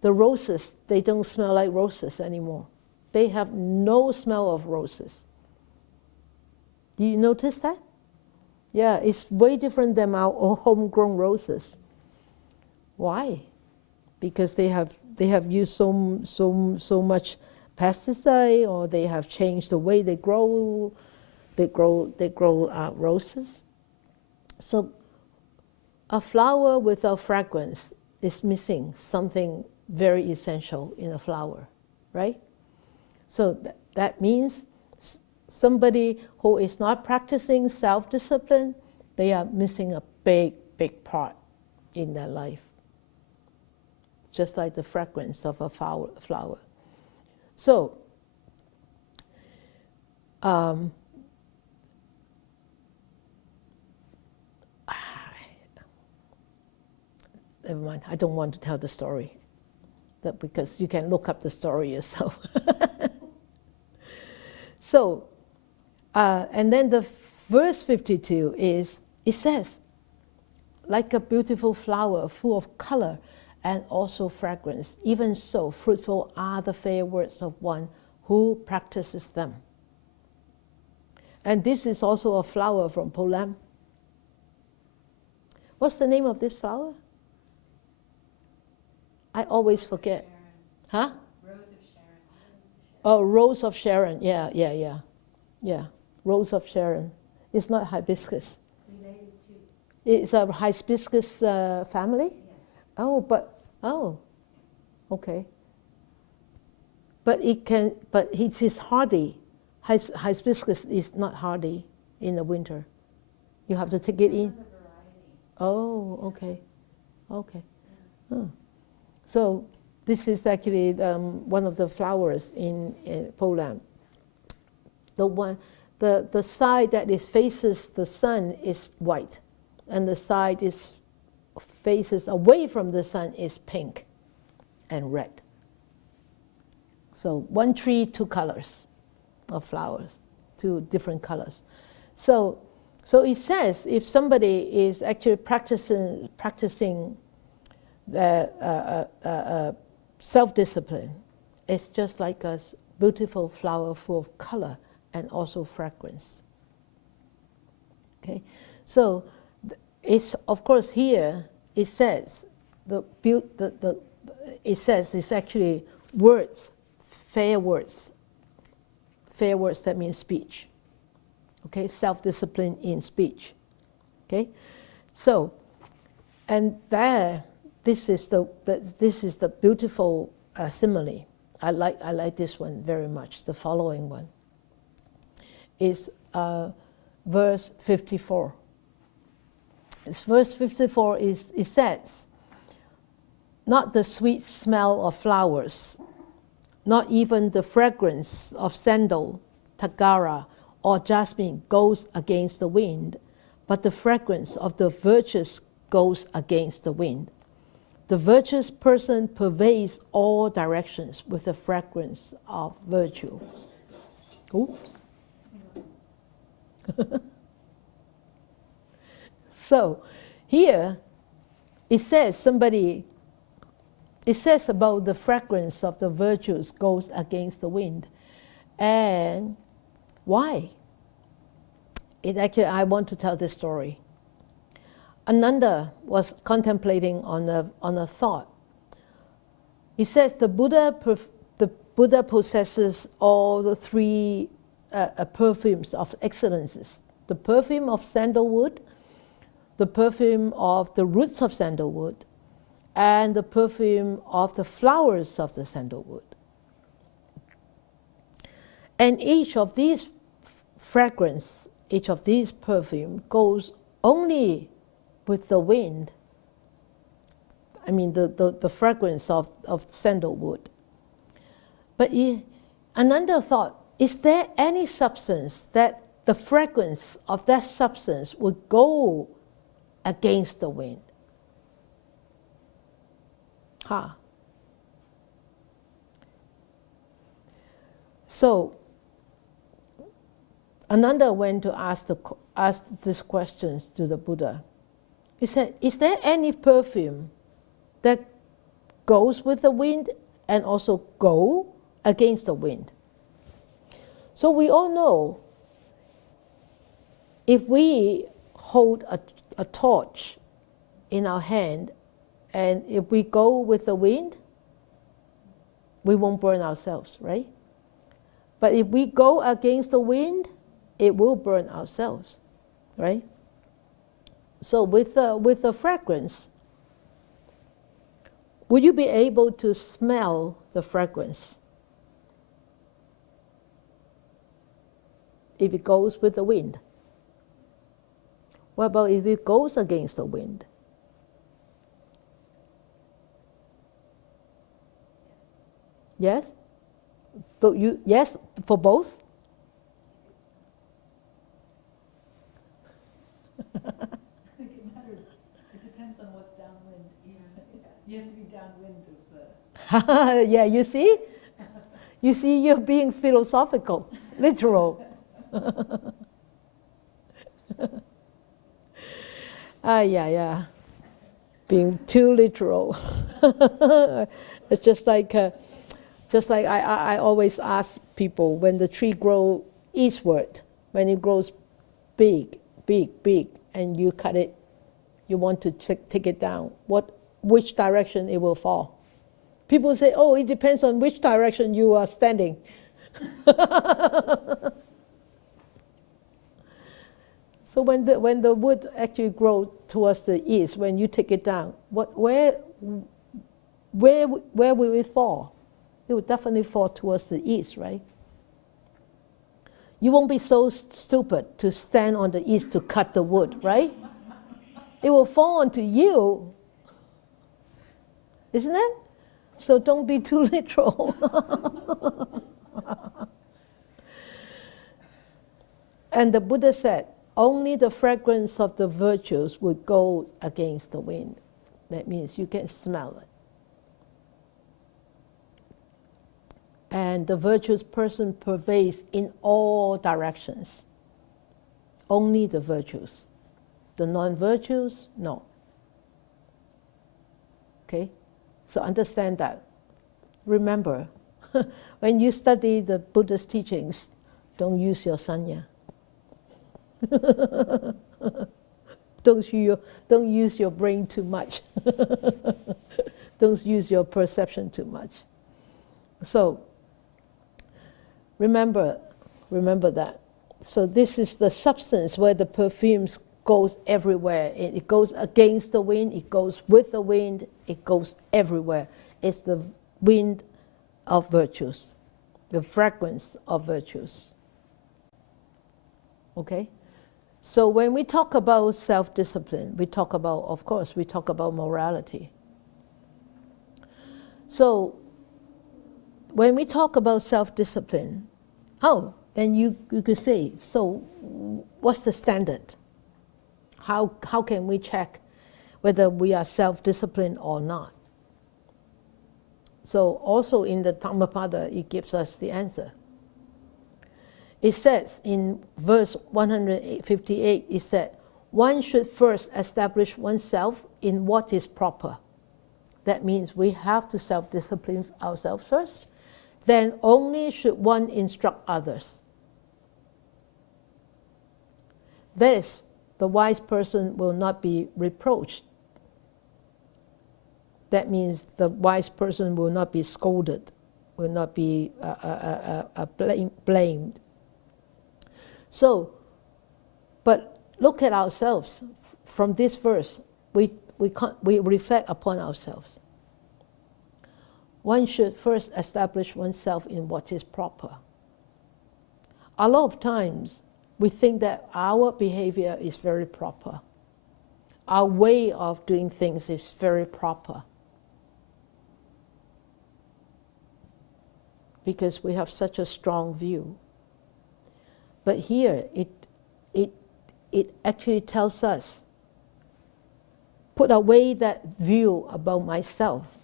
the roses, they don't smell like roses anymore. They have no smell of roses. Do you notice that? Yeah, it's way different than our homegrown roses. Why? Because they have used so much pesticide, or they have changed the way they grow roses. So a flower without fragrance is missing something very essential in a flower, right? So that means somebody who is not practicing self-discipline, they are missing a big part in their life. Just like the fragrance of a flower. So, never mind, I don't want to tell the story, because you can look up the story yourself. So, and then the verse 52 is, it says, like a beautiful flower full of color and also fragrance, even so fruitful are the fair words of one who practices them. And this is also a flower from Poland. What's the name of this flower? I always forget. Huh? Rose of Sharon. Oh, Rose of Sharon. Yeah. Rose of Sharon. It's not hibiscus. Related to. It's a hibiscus family? Yes. Okay. But it is hardy. Hibiscus is not hardy in the winter. You have to take it in. Oh, okay. Oh. So this is actually one of the flowers in Poland. The side that faces the sun is white, and the side faces away from the sun is pink and red. So one tree, two colors of flowers, two different colors. So it says if somebody is actually practicing the self-discipline, it's just like a beautiful flower full of color and also fragrance. Okay, so it's of course here it says it's actually words, fair words. Fair words, that means speech. Okay, self-discipline in speech. Okay, so and this is the beautiful simile. I like this one very much. The following one is verse 54. It's verse 54 it says, not the sweet smell of flowers, not even the fragrance of sandal, tagara, or jasmine goes against the wind, but the fragrance of the virtuous goes against the wind. The virtuous person pervades all directions with the fragrance of virtue. Oops. So here it says about the fragrance of the virtues goes against the wind. And why? I want to tell this story. Ananda was contemplating on a thought. He says the Buddha possesses all the three perfumes of excellences: the perfume of sandalwood, the perfume of the roots of sandalwood, and the perfume of the flowers of the sandalwood. And each of these fragrance, each of these perfume goes only with the wind. I mean the fragrance of sandalwood. But Ananda thought, is there any substance that the fragrance of that substance would go against the wind? So Ananda went to ask these questions to the Buddha. He said, is there any perfume that goes with the wind and also go against the wind? So we all know, if we hold a torch in our hand and if we go with the wind, we won't burn ourselves, right? But if we go against the wind, it will burn ourselves, right? So with the fragrance, would you be able to smell the fragrance if it goes with the wind? What about if it goes against the wind? Yes? So yes, for both? I think it matters. It depends on what's downwind. You have to be downwind of the... Yeah, you see? You see, you're being philosophical, literal. Yeah. Being too literal. It's just like I always ask people, when the tree grows eastward, when it grows big, and you cut it, you want to take it down, which direction it will fall? People say, oh, it depends on which direction you are standing. So when the wood actually grows towards the east, when you take it down, where will it fall? It will definitely fall towards the east, right? You won't be so stupid to stand on the east to cut the wood, right? It will fall onto you, isn't it? So don't be too literal. And the Buddha said, only the fragrance of the virtues will go against the wind. That means you can smell it. And the virtuous person pervades in all directions. Only the virtues. The non-virtues, no. Okay? So understand that. Remember, when you study the Buddha's teachings, don't use your sanya. Don't use your brain too much. Don't use your perception too much. So, remember that. So this is the substance where the perfumes goes everywhere. It goes against the wind, it goes with the wind, it goes everywhere. It's the wind of virtues, the fragrance of virtues. Okay? So when we talk about self-discipline, we talk about morality. So when we talk about self-discipline, then you could say, so what's the standard? How can we check whether we are self-disciplined or not? So also in the Dhammapada, it gives us the answer. It says in verse 158, it said, one should first establish oneself in what is proper. That means we have to self-discipline ourselves first. Then only should one instruct others. This, the wise person will not be reproached. That means the wise person will not be scolded, will not be blamed. So, but look at ourselves from this verse. We we reflect upon ourselves. One should first establish oneself in what is proper. A lot of times, we think that our behavior is very proper. Our way of doing things is very proper. Because we have such a strong view. But here, it actually tells us, put away that view about myself.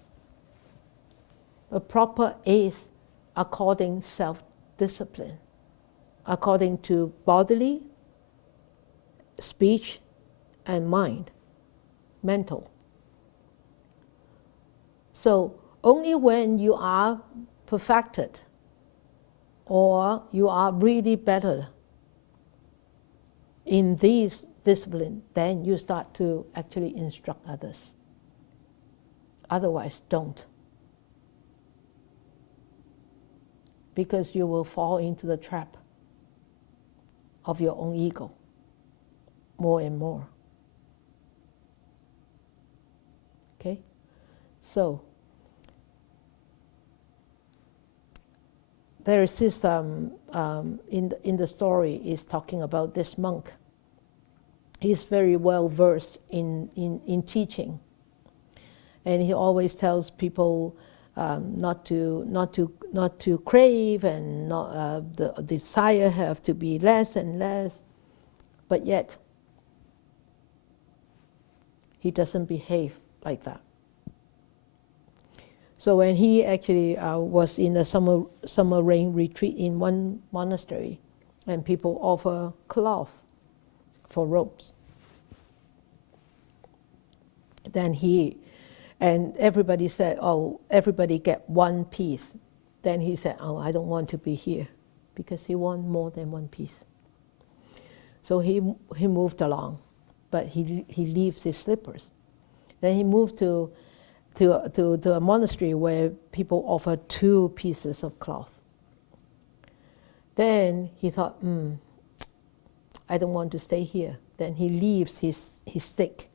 The proper is according self-discipline, according to bodily, speech, and mind, mental. So only when you are perfected or you are really better in these disciplines, then you start to actually instruct others. Otherwise, don't. Because you will fall into the trap of your own ego more and more. Okay? So, there is this, in the story, is talking about this monk. He's very well versed in teaching. And he always tells people not to crave, and the desire have to be less and less. But yet, he doesn't behave like that. So when he actually was in a summer rain retreat in one monastery, and people offer cloth for robes, then and everybody said, oh, everybody get one piece. Then he said, oh, I don't want to be here, because he want more than one piece. So he moved along, but he leaves his slippers. Then he moved to a monastery where people offer 2 pieces of cloth. Then he thought, I don't want to stay here. Then he leaves his stick.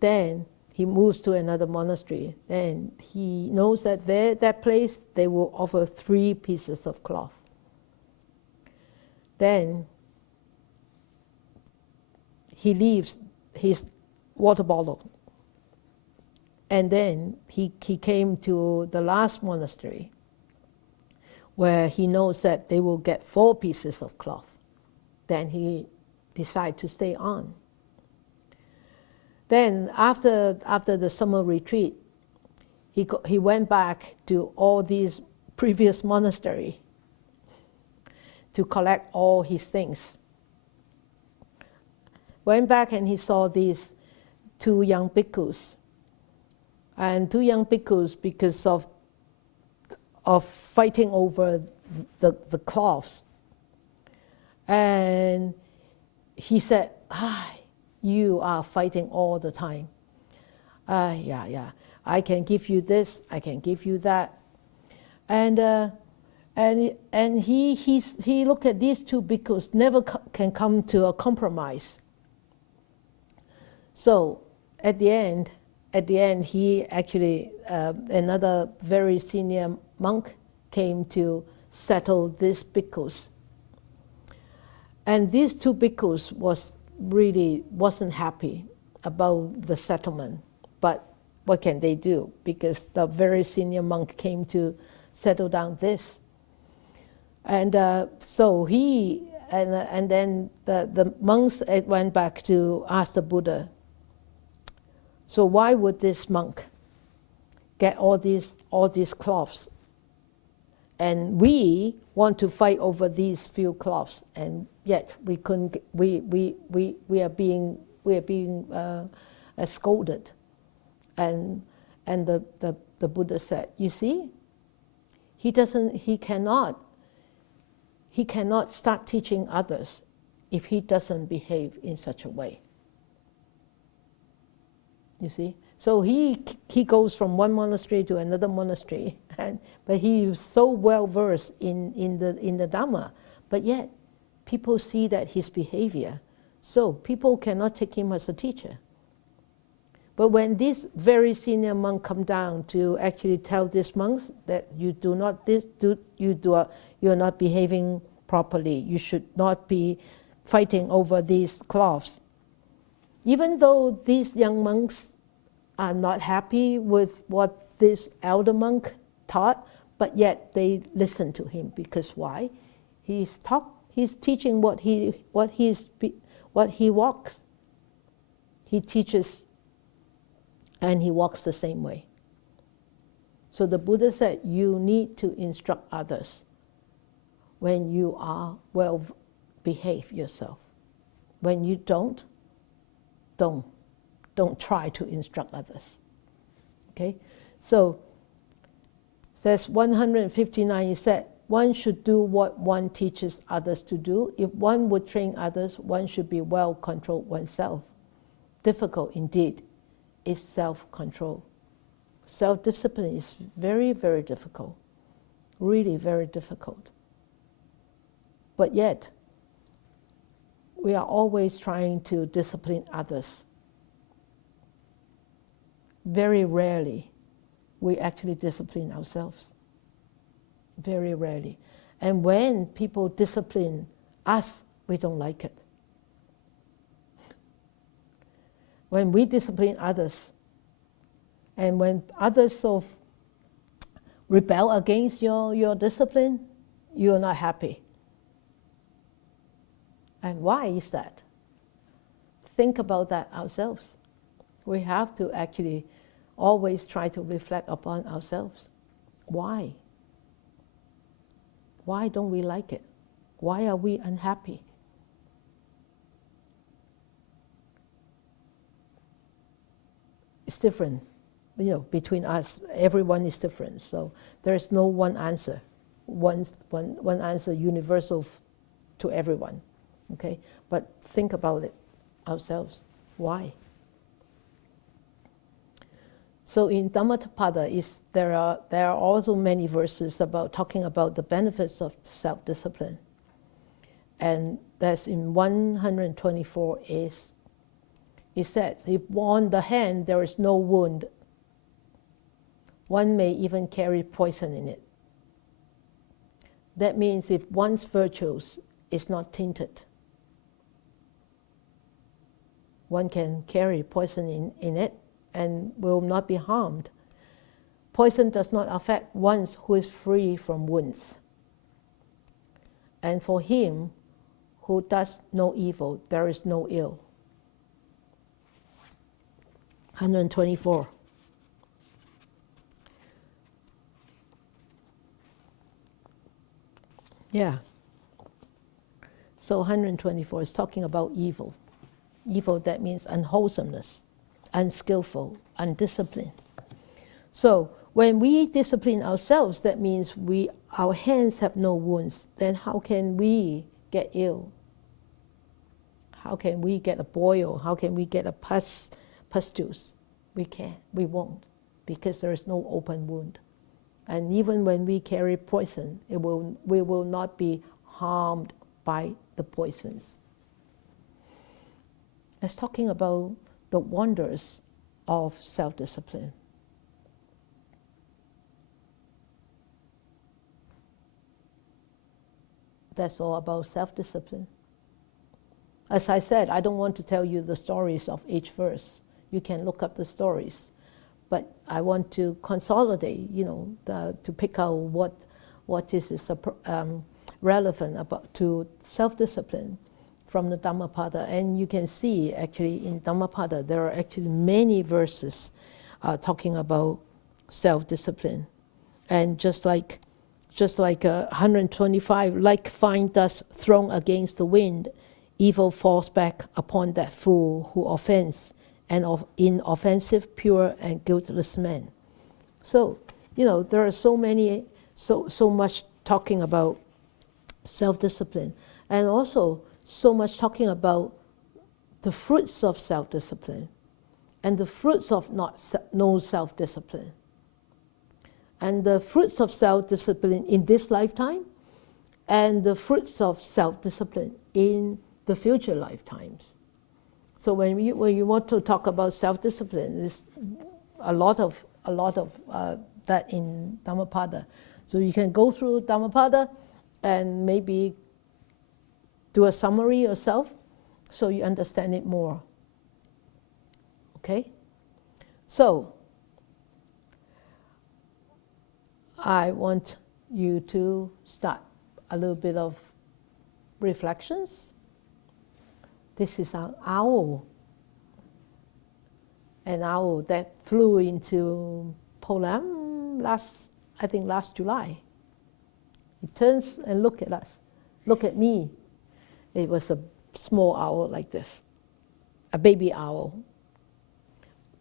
Then he moves to another monastery, and he knows that that place they will offer 3 pieces of cloth. Then he leaves his water bottle. And then he came to the last monastery, where he knows that they will get 4 pieces of cloth. Then he decided to stay on. Then after the summer retreat, he went back to all these previous monasteries to collect all his things. Went back and he saw these 2 young bhikkhus. And 2 young bhikkhus, because of fighting over the cloths. And he said, you are fighting all the time. Yeah, I can give you this, I can give you that. And he looked at these 2 bhikkhus, never can come to a compromise. So at the end, he actually, another very senior monk came to settle these bhikkhus. And these 2 bhikkhus wasn't happy about the settlement. But what can they do? Because the very senior monk came to settle down this. And so and then the monks went back to ask the Buddha, so why would this monk get all these cloths? And we want to fight over these few cloths, and yet we couldn't. We are being scolded, and the Buddha said, you see, he cannot start teaching others if he doesn't behave in such a way. You see, so he goes from one monastery to another monastery, but he is so well versed in the Dhamma, but yet people see that his behavior, so people cannot take him as a teacher. But when these very senior monk come down to actually tell these monks that you are not behaving properly, you should not be fighting over these cloths. Even though these young monks are not happy with what this elder monk taught, but yet they listen to him, because why? He's teaching what he walks. He teaches and he walks the same way. So the Buddha said you need to instruct others when you are well behaved yourself. When you don't try to instruct others. Okay? So says 159, he said, one should do what one teaches others to do. If one would train others, one should be well controlled oneself. Difficult indeed is self-control. Self-discipline is very, very difficult. Really very difficult. But yet, we are always trying to discipline others. Very rarely we actually discipline ourselves. Very rarely. And when people discipline us, we don't like it. When we discipline others, and when others sort of rebel against your discipline, you are not happy. And why is that? Think about that ourselves. We have to actually always try to reflect upon ourselves. Why? Why don't we like it? Why are we unhappy? It's different, between us. Everyone is different, so there is no one answer. One answer universal to everyone. Okay, but think about it ourselves. Why? So in Dhammapada, there are also many verses about talking about the benefits of self-discipline. And that's in 124 is, it said, if on the hand there is no wound, one may even carry poison in it. That means if one's virtues is not tainted, one can carry poison in it and will not be harmed. Poison does not affect one who is free from wounds. And for him who does no evil, there is no ill. 124. Yeah. So 124 is talking about evil. Evil, that means unwholesomeness, unskillful, undisciplined. So when we discipline ourselves, that means our hands have no wounds. Then how can we get ill? How can we get a boil? How can we get a pustules? We can't. We won't, because there is no open wound. And even when we carry poison, we will not be harmed by the poisons. It's talking about the wonders of self-discipline. That's all about self-discipline. As I said, I don't want to tell you the stories of each verse. You can look up the stories. But I want to consolidate, to pick out what is relevant to self-discipline from the Dhammapada. And you can see actually in Dhammapada there are actually many verses talking about self-discipline. And just like 125, like fine dust thrown against the wind, evil falls back upon that fool who offends, and of inoffensive, pure, and guiltless man. So, there are so much talking about self-discipline, and also so much talking about the fruits of self-discipline, and the fruits of no self-discipline. And the fruits of self-discipline in this lifetime, and the fruits of self-discipline in the future lifetimes. So when you want to talk about self-discipline, there's a lot of that in Dhammapada. So you can go through Dhammapada and maybe do a summary yourself so you understand it more. Okay? So I want you to start a little bit of reflections. This is an owl that flew into Poland last July. It turns and look at us, look at me. It was a small owl like this, a baby owl,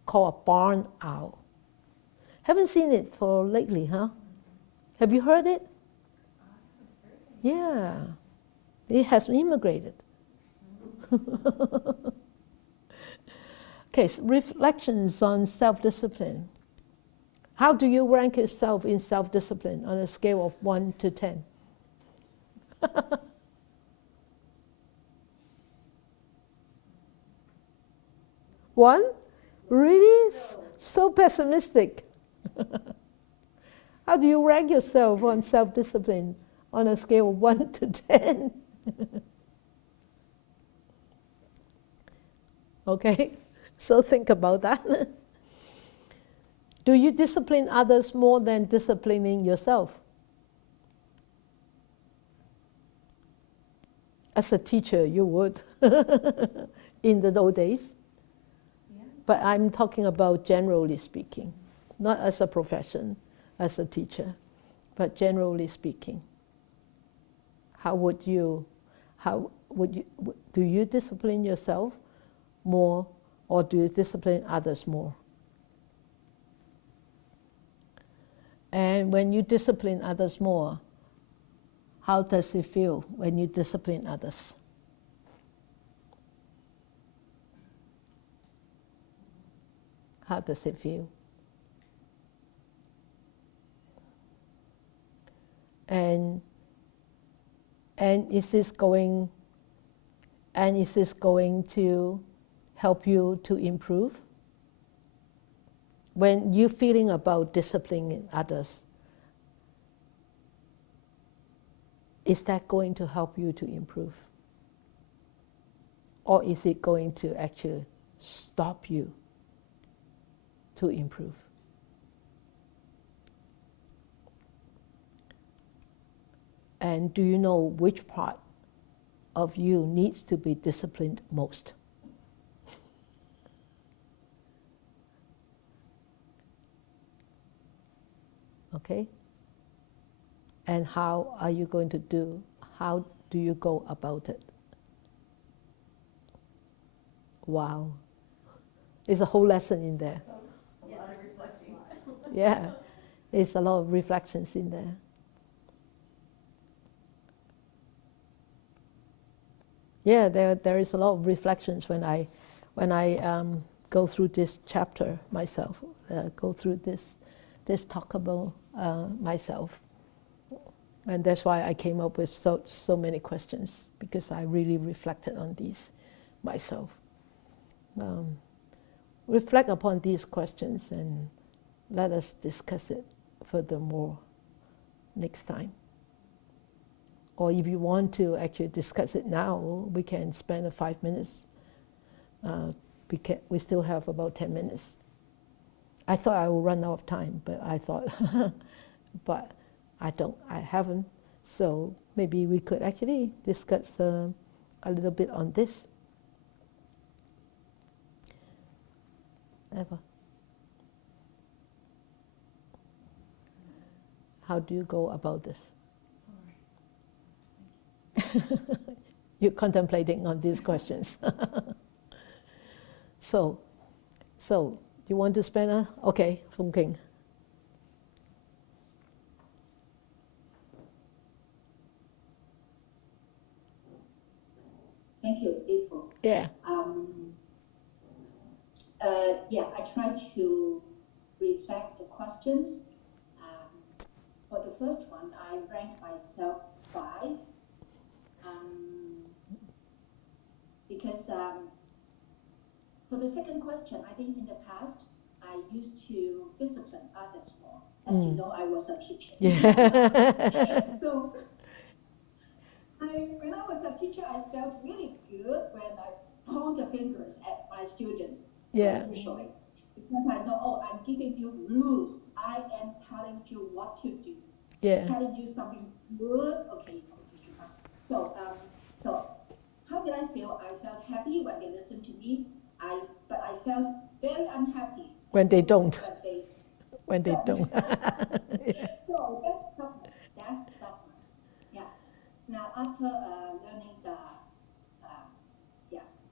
called a barn owl. Haven't seen it for lately, huh? Have you heard it? Yeah, it has immigrated. Okay, so reflections on self-discipline. How do you rank yourself in self-discipline on a scale of 1 to 10? 1? Really? So pessimistic. How do you rank yourself on self-discipline on a scale of 1 to 10? Okay, so think about that. Do you discipline others more than disciplining yourself? As a teacher, you would in the old days. Yeah. But I'm talking about generally speaking, not as a profession, as a teacher, but generally speaking. Do you discipline yourself more, or do you discipline others more? And when you discipline others more, how does it feel when you discipline others? How does it feel? And is this going to help you to improve? When you're feeling about disciplining others, is that going to help you to improve? Or is it going to actually stop you to improve? And do you know which part of you needs to be disciplined most? Okay? And how do you go about it? Wow. There's a whole lesson in there. A lot of reflecting. Yeah, there's a lot of reflections in there. Yeah, there is a lot of reflections when I go through this chapter myself, go through this talk about myself. And that's why I came up with so many questions, because I really reflected on these myself. Reflect upon these questions and let us discuss it furthermore next time. Or if you want to actually discuss it now, we can spend 5 minutes. We still have about 10 minutes. I thought I would run out of time, but but I haven't. So maybe we could actually discuss a little bit on this. Eva, how do you go about this? You're contemplating on these questions. So you want to spend okay, Phung King. Thank you, Sifu. Yeah. I try to reflect the questions. For the first one, I rank myself 5. Because For the second question, I think in the past, I used to discipline others more. As you know, I was a teacher. Yeah. So when I was a teacher, I felt really good when I point the fingers at my students, Yeah. usually. Because I know, oh, I'm giving you rules. I am telling you what to do. Yeah. Telling you something good, okay, so how did I feel? I felt happy when they listened to me. But I felt very unhappy When they don't. When they don't. So that's suffering. That's suffering. Yeah. Now after learning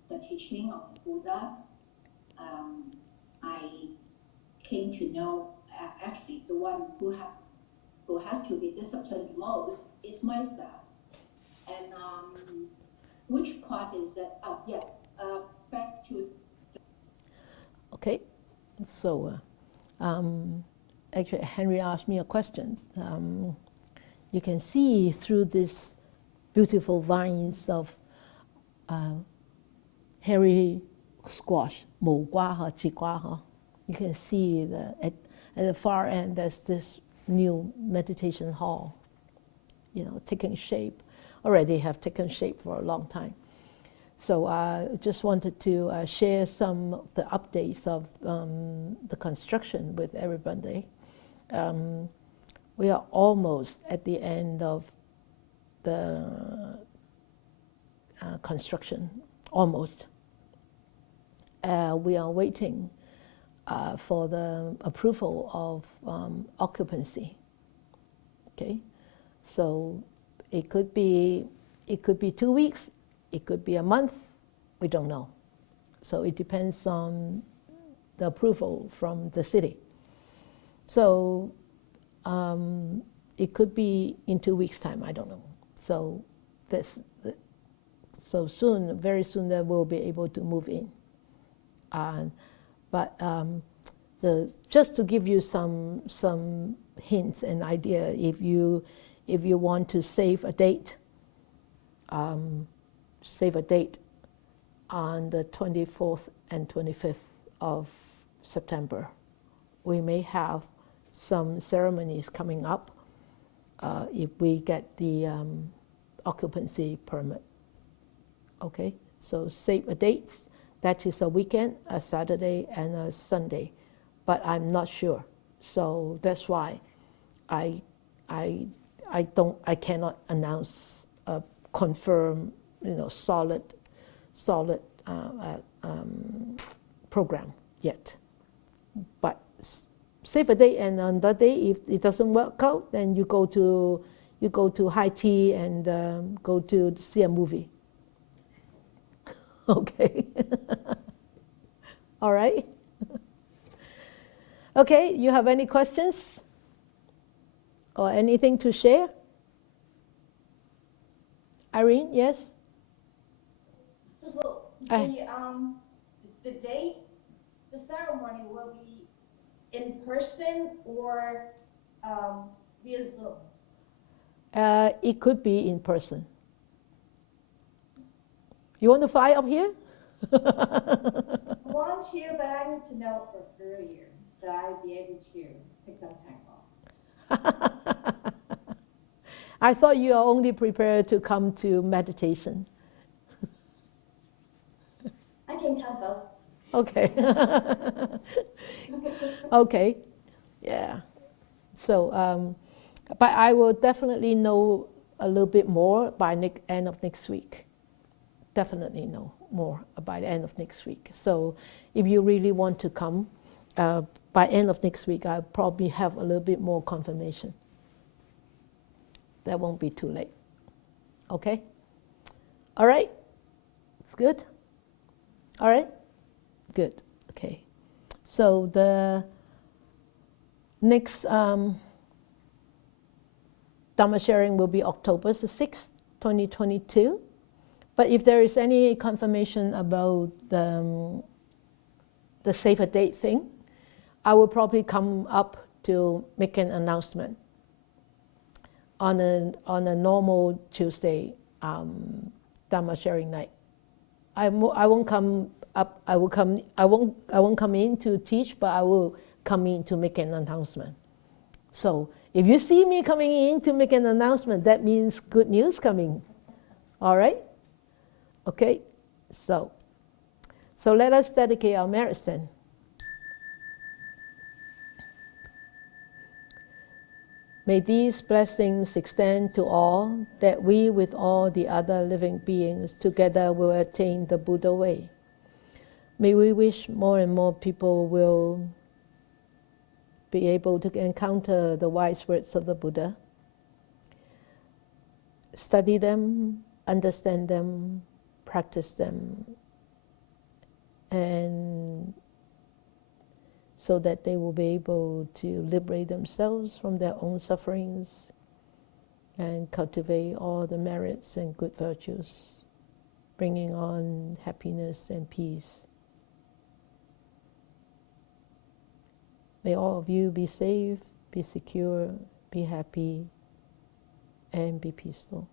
the teaching of the Buddha, I came to know actually the one who has to be disciplined most is myself. And which part is that? Back to. Okay, so actually Henry asked me a question. You can see through these beautiful vines of hairy squash, 無瓜和節瓜, you can see at the far end there's this new meditation hall, taking shape, already have taken shape for a long time. So I just wanted to share some of the updates of the construction with everybody. We are almost at the end of the construction, almost. We are waiting for the approval of occupancy. Okay, so it could be 2 weeks, it could be a month, we don't know. So it depends on the approval from the city. So it could be in 2 weeks' time, I don't know. So soon, very soon, they will be able to move in. But just to give you some hints and idea, if you want to save a date on the 24th and 25th of September. We may have some ceremonies coming up if we get the occupancy permit. Okay, so save a date. That is a weekend, a Saturday and a Sunday, but I'm not sure. So that's why I cannot announce a confirmed, solid program yet. But save a date, and on that day, if it doesn't work out, then you go to high tea and go to see a movie. Okay. All right. Okay, you have any questions or anything to share? Irene, yes? So the date, the ceremony will be in person or via Zoom? It could be in person. You want to fly up here? I want to, but I need to know for earlier, so I'd be able to take some time off. I thought you are only prepared to come to meditation. I can come both. Okay. Okay. Yeah. So, but I will definitely know a little bit more by end of next week. Definitely know more by the end of next week. So if you really want to come, by end of next week, I'll probably have a little bit more confirmation. That won't be too late. Okay? All right? It's good? All right? Good. Okay. So the next Dhamma sharing will be October the 6th, 2022. But if there is any confirmation about the save a date thing, I will probably come up to make an announcement on a normal Tuesday Dhamma sharing night. I won't come up, I won't come in to teach, but I will come in to make an announcement. So if you see me coming in to make an announcement, that means good news coming. All right? Okay? So let us dedicate our merits then. May these blessings extend to all, that we with all the other living beings together will attain the Buddha way. May we wish more and more people will be able to encounter the wise words of the Buddha, study them, understand them, practice them, and so that they will be able to liberate themselves from their own sufferings and cultivate all the merits and good virtues, bringing on happiness and peace. May all of you be safe, be secure, be happy, and be peaceful.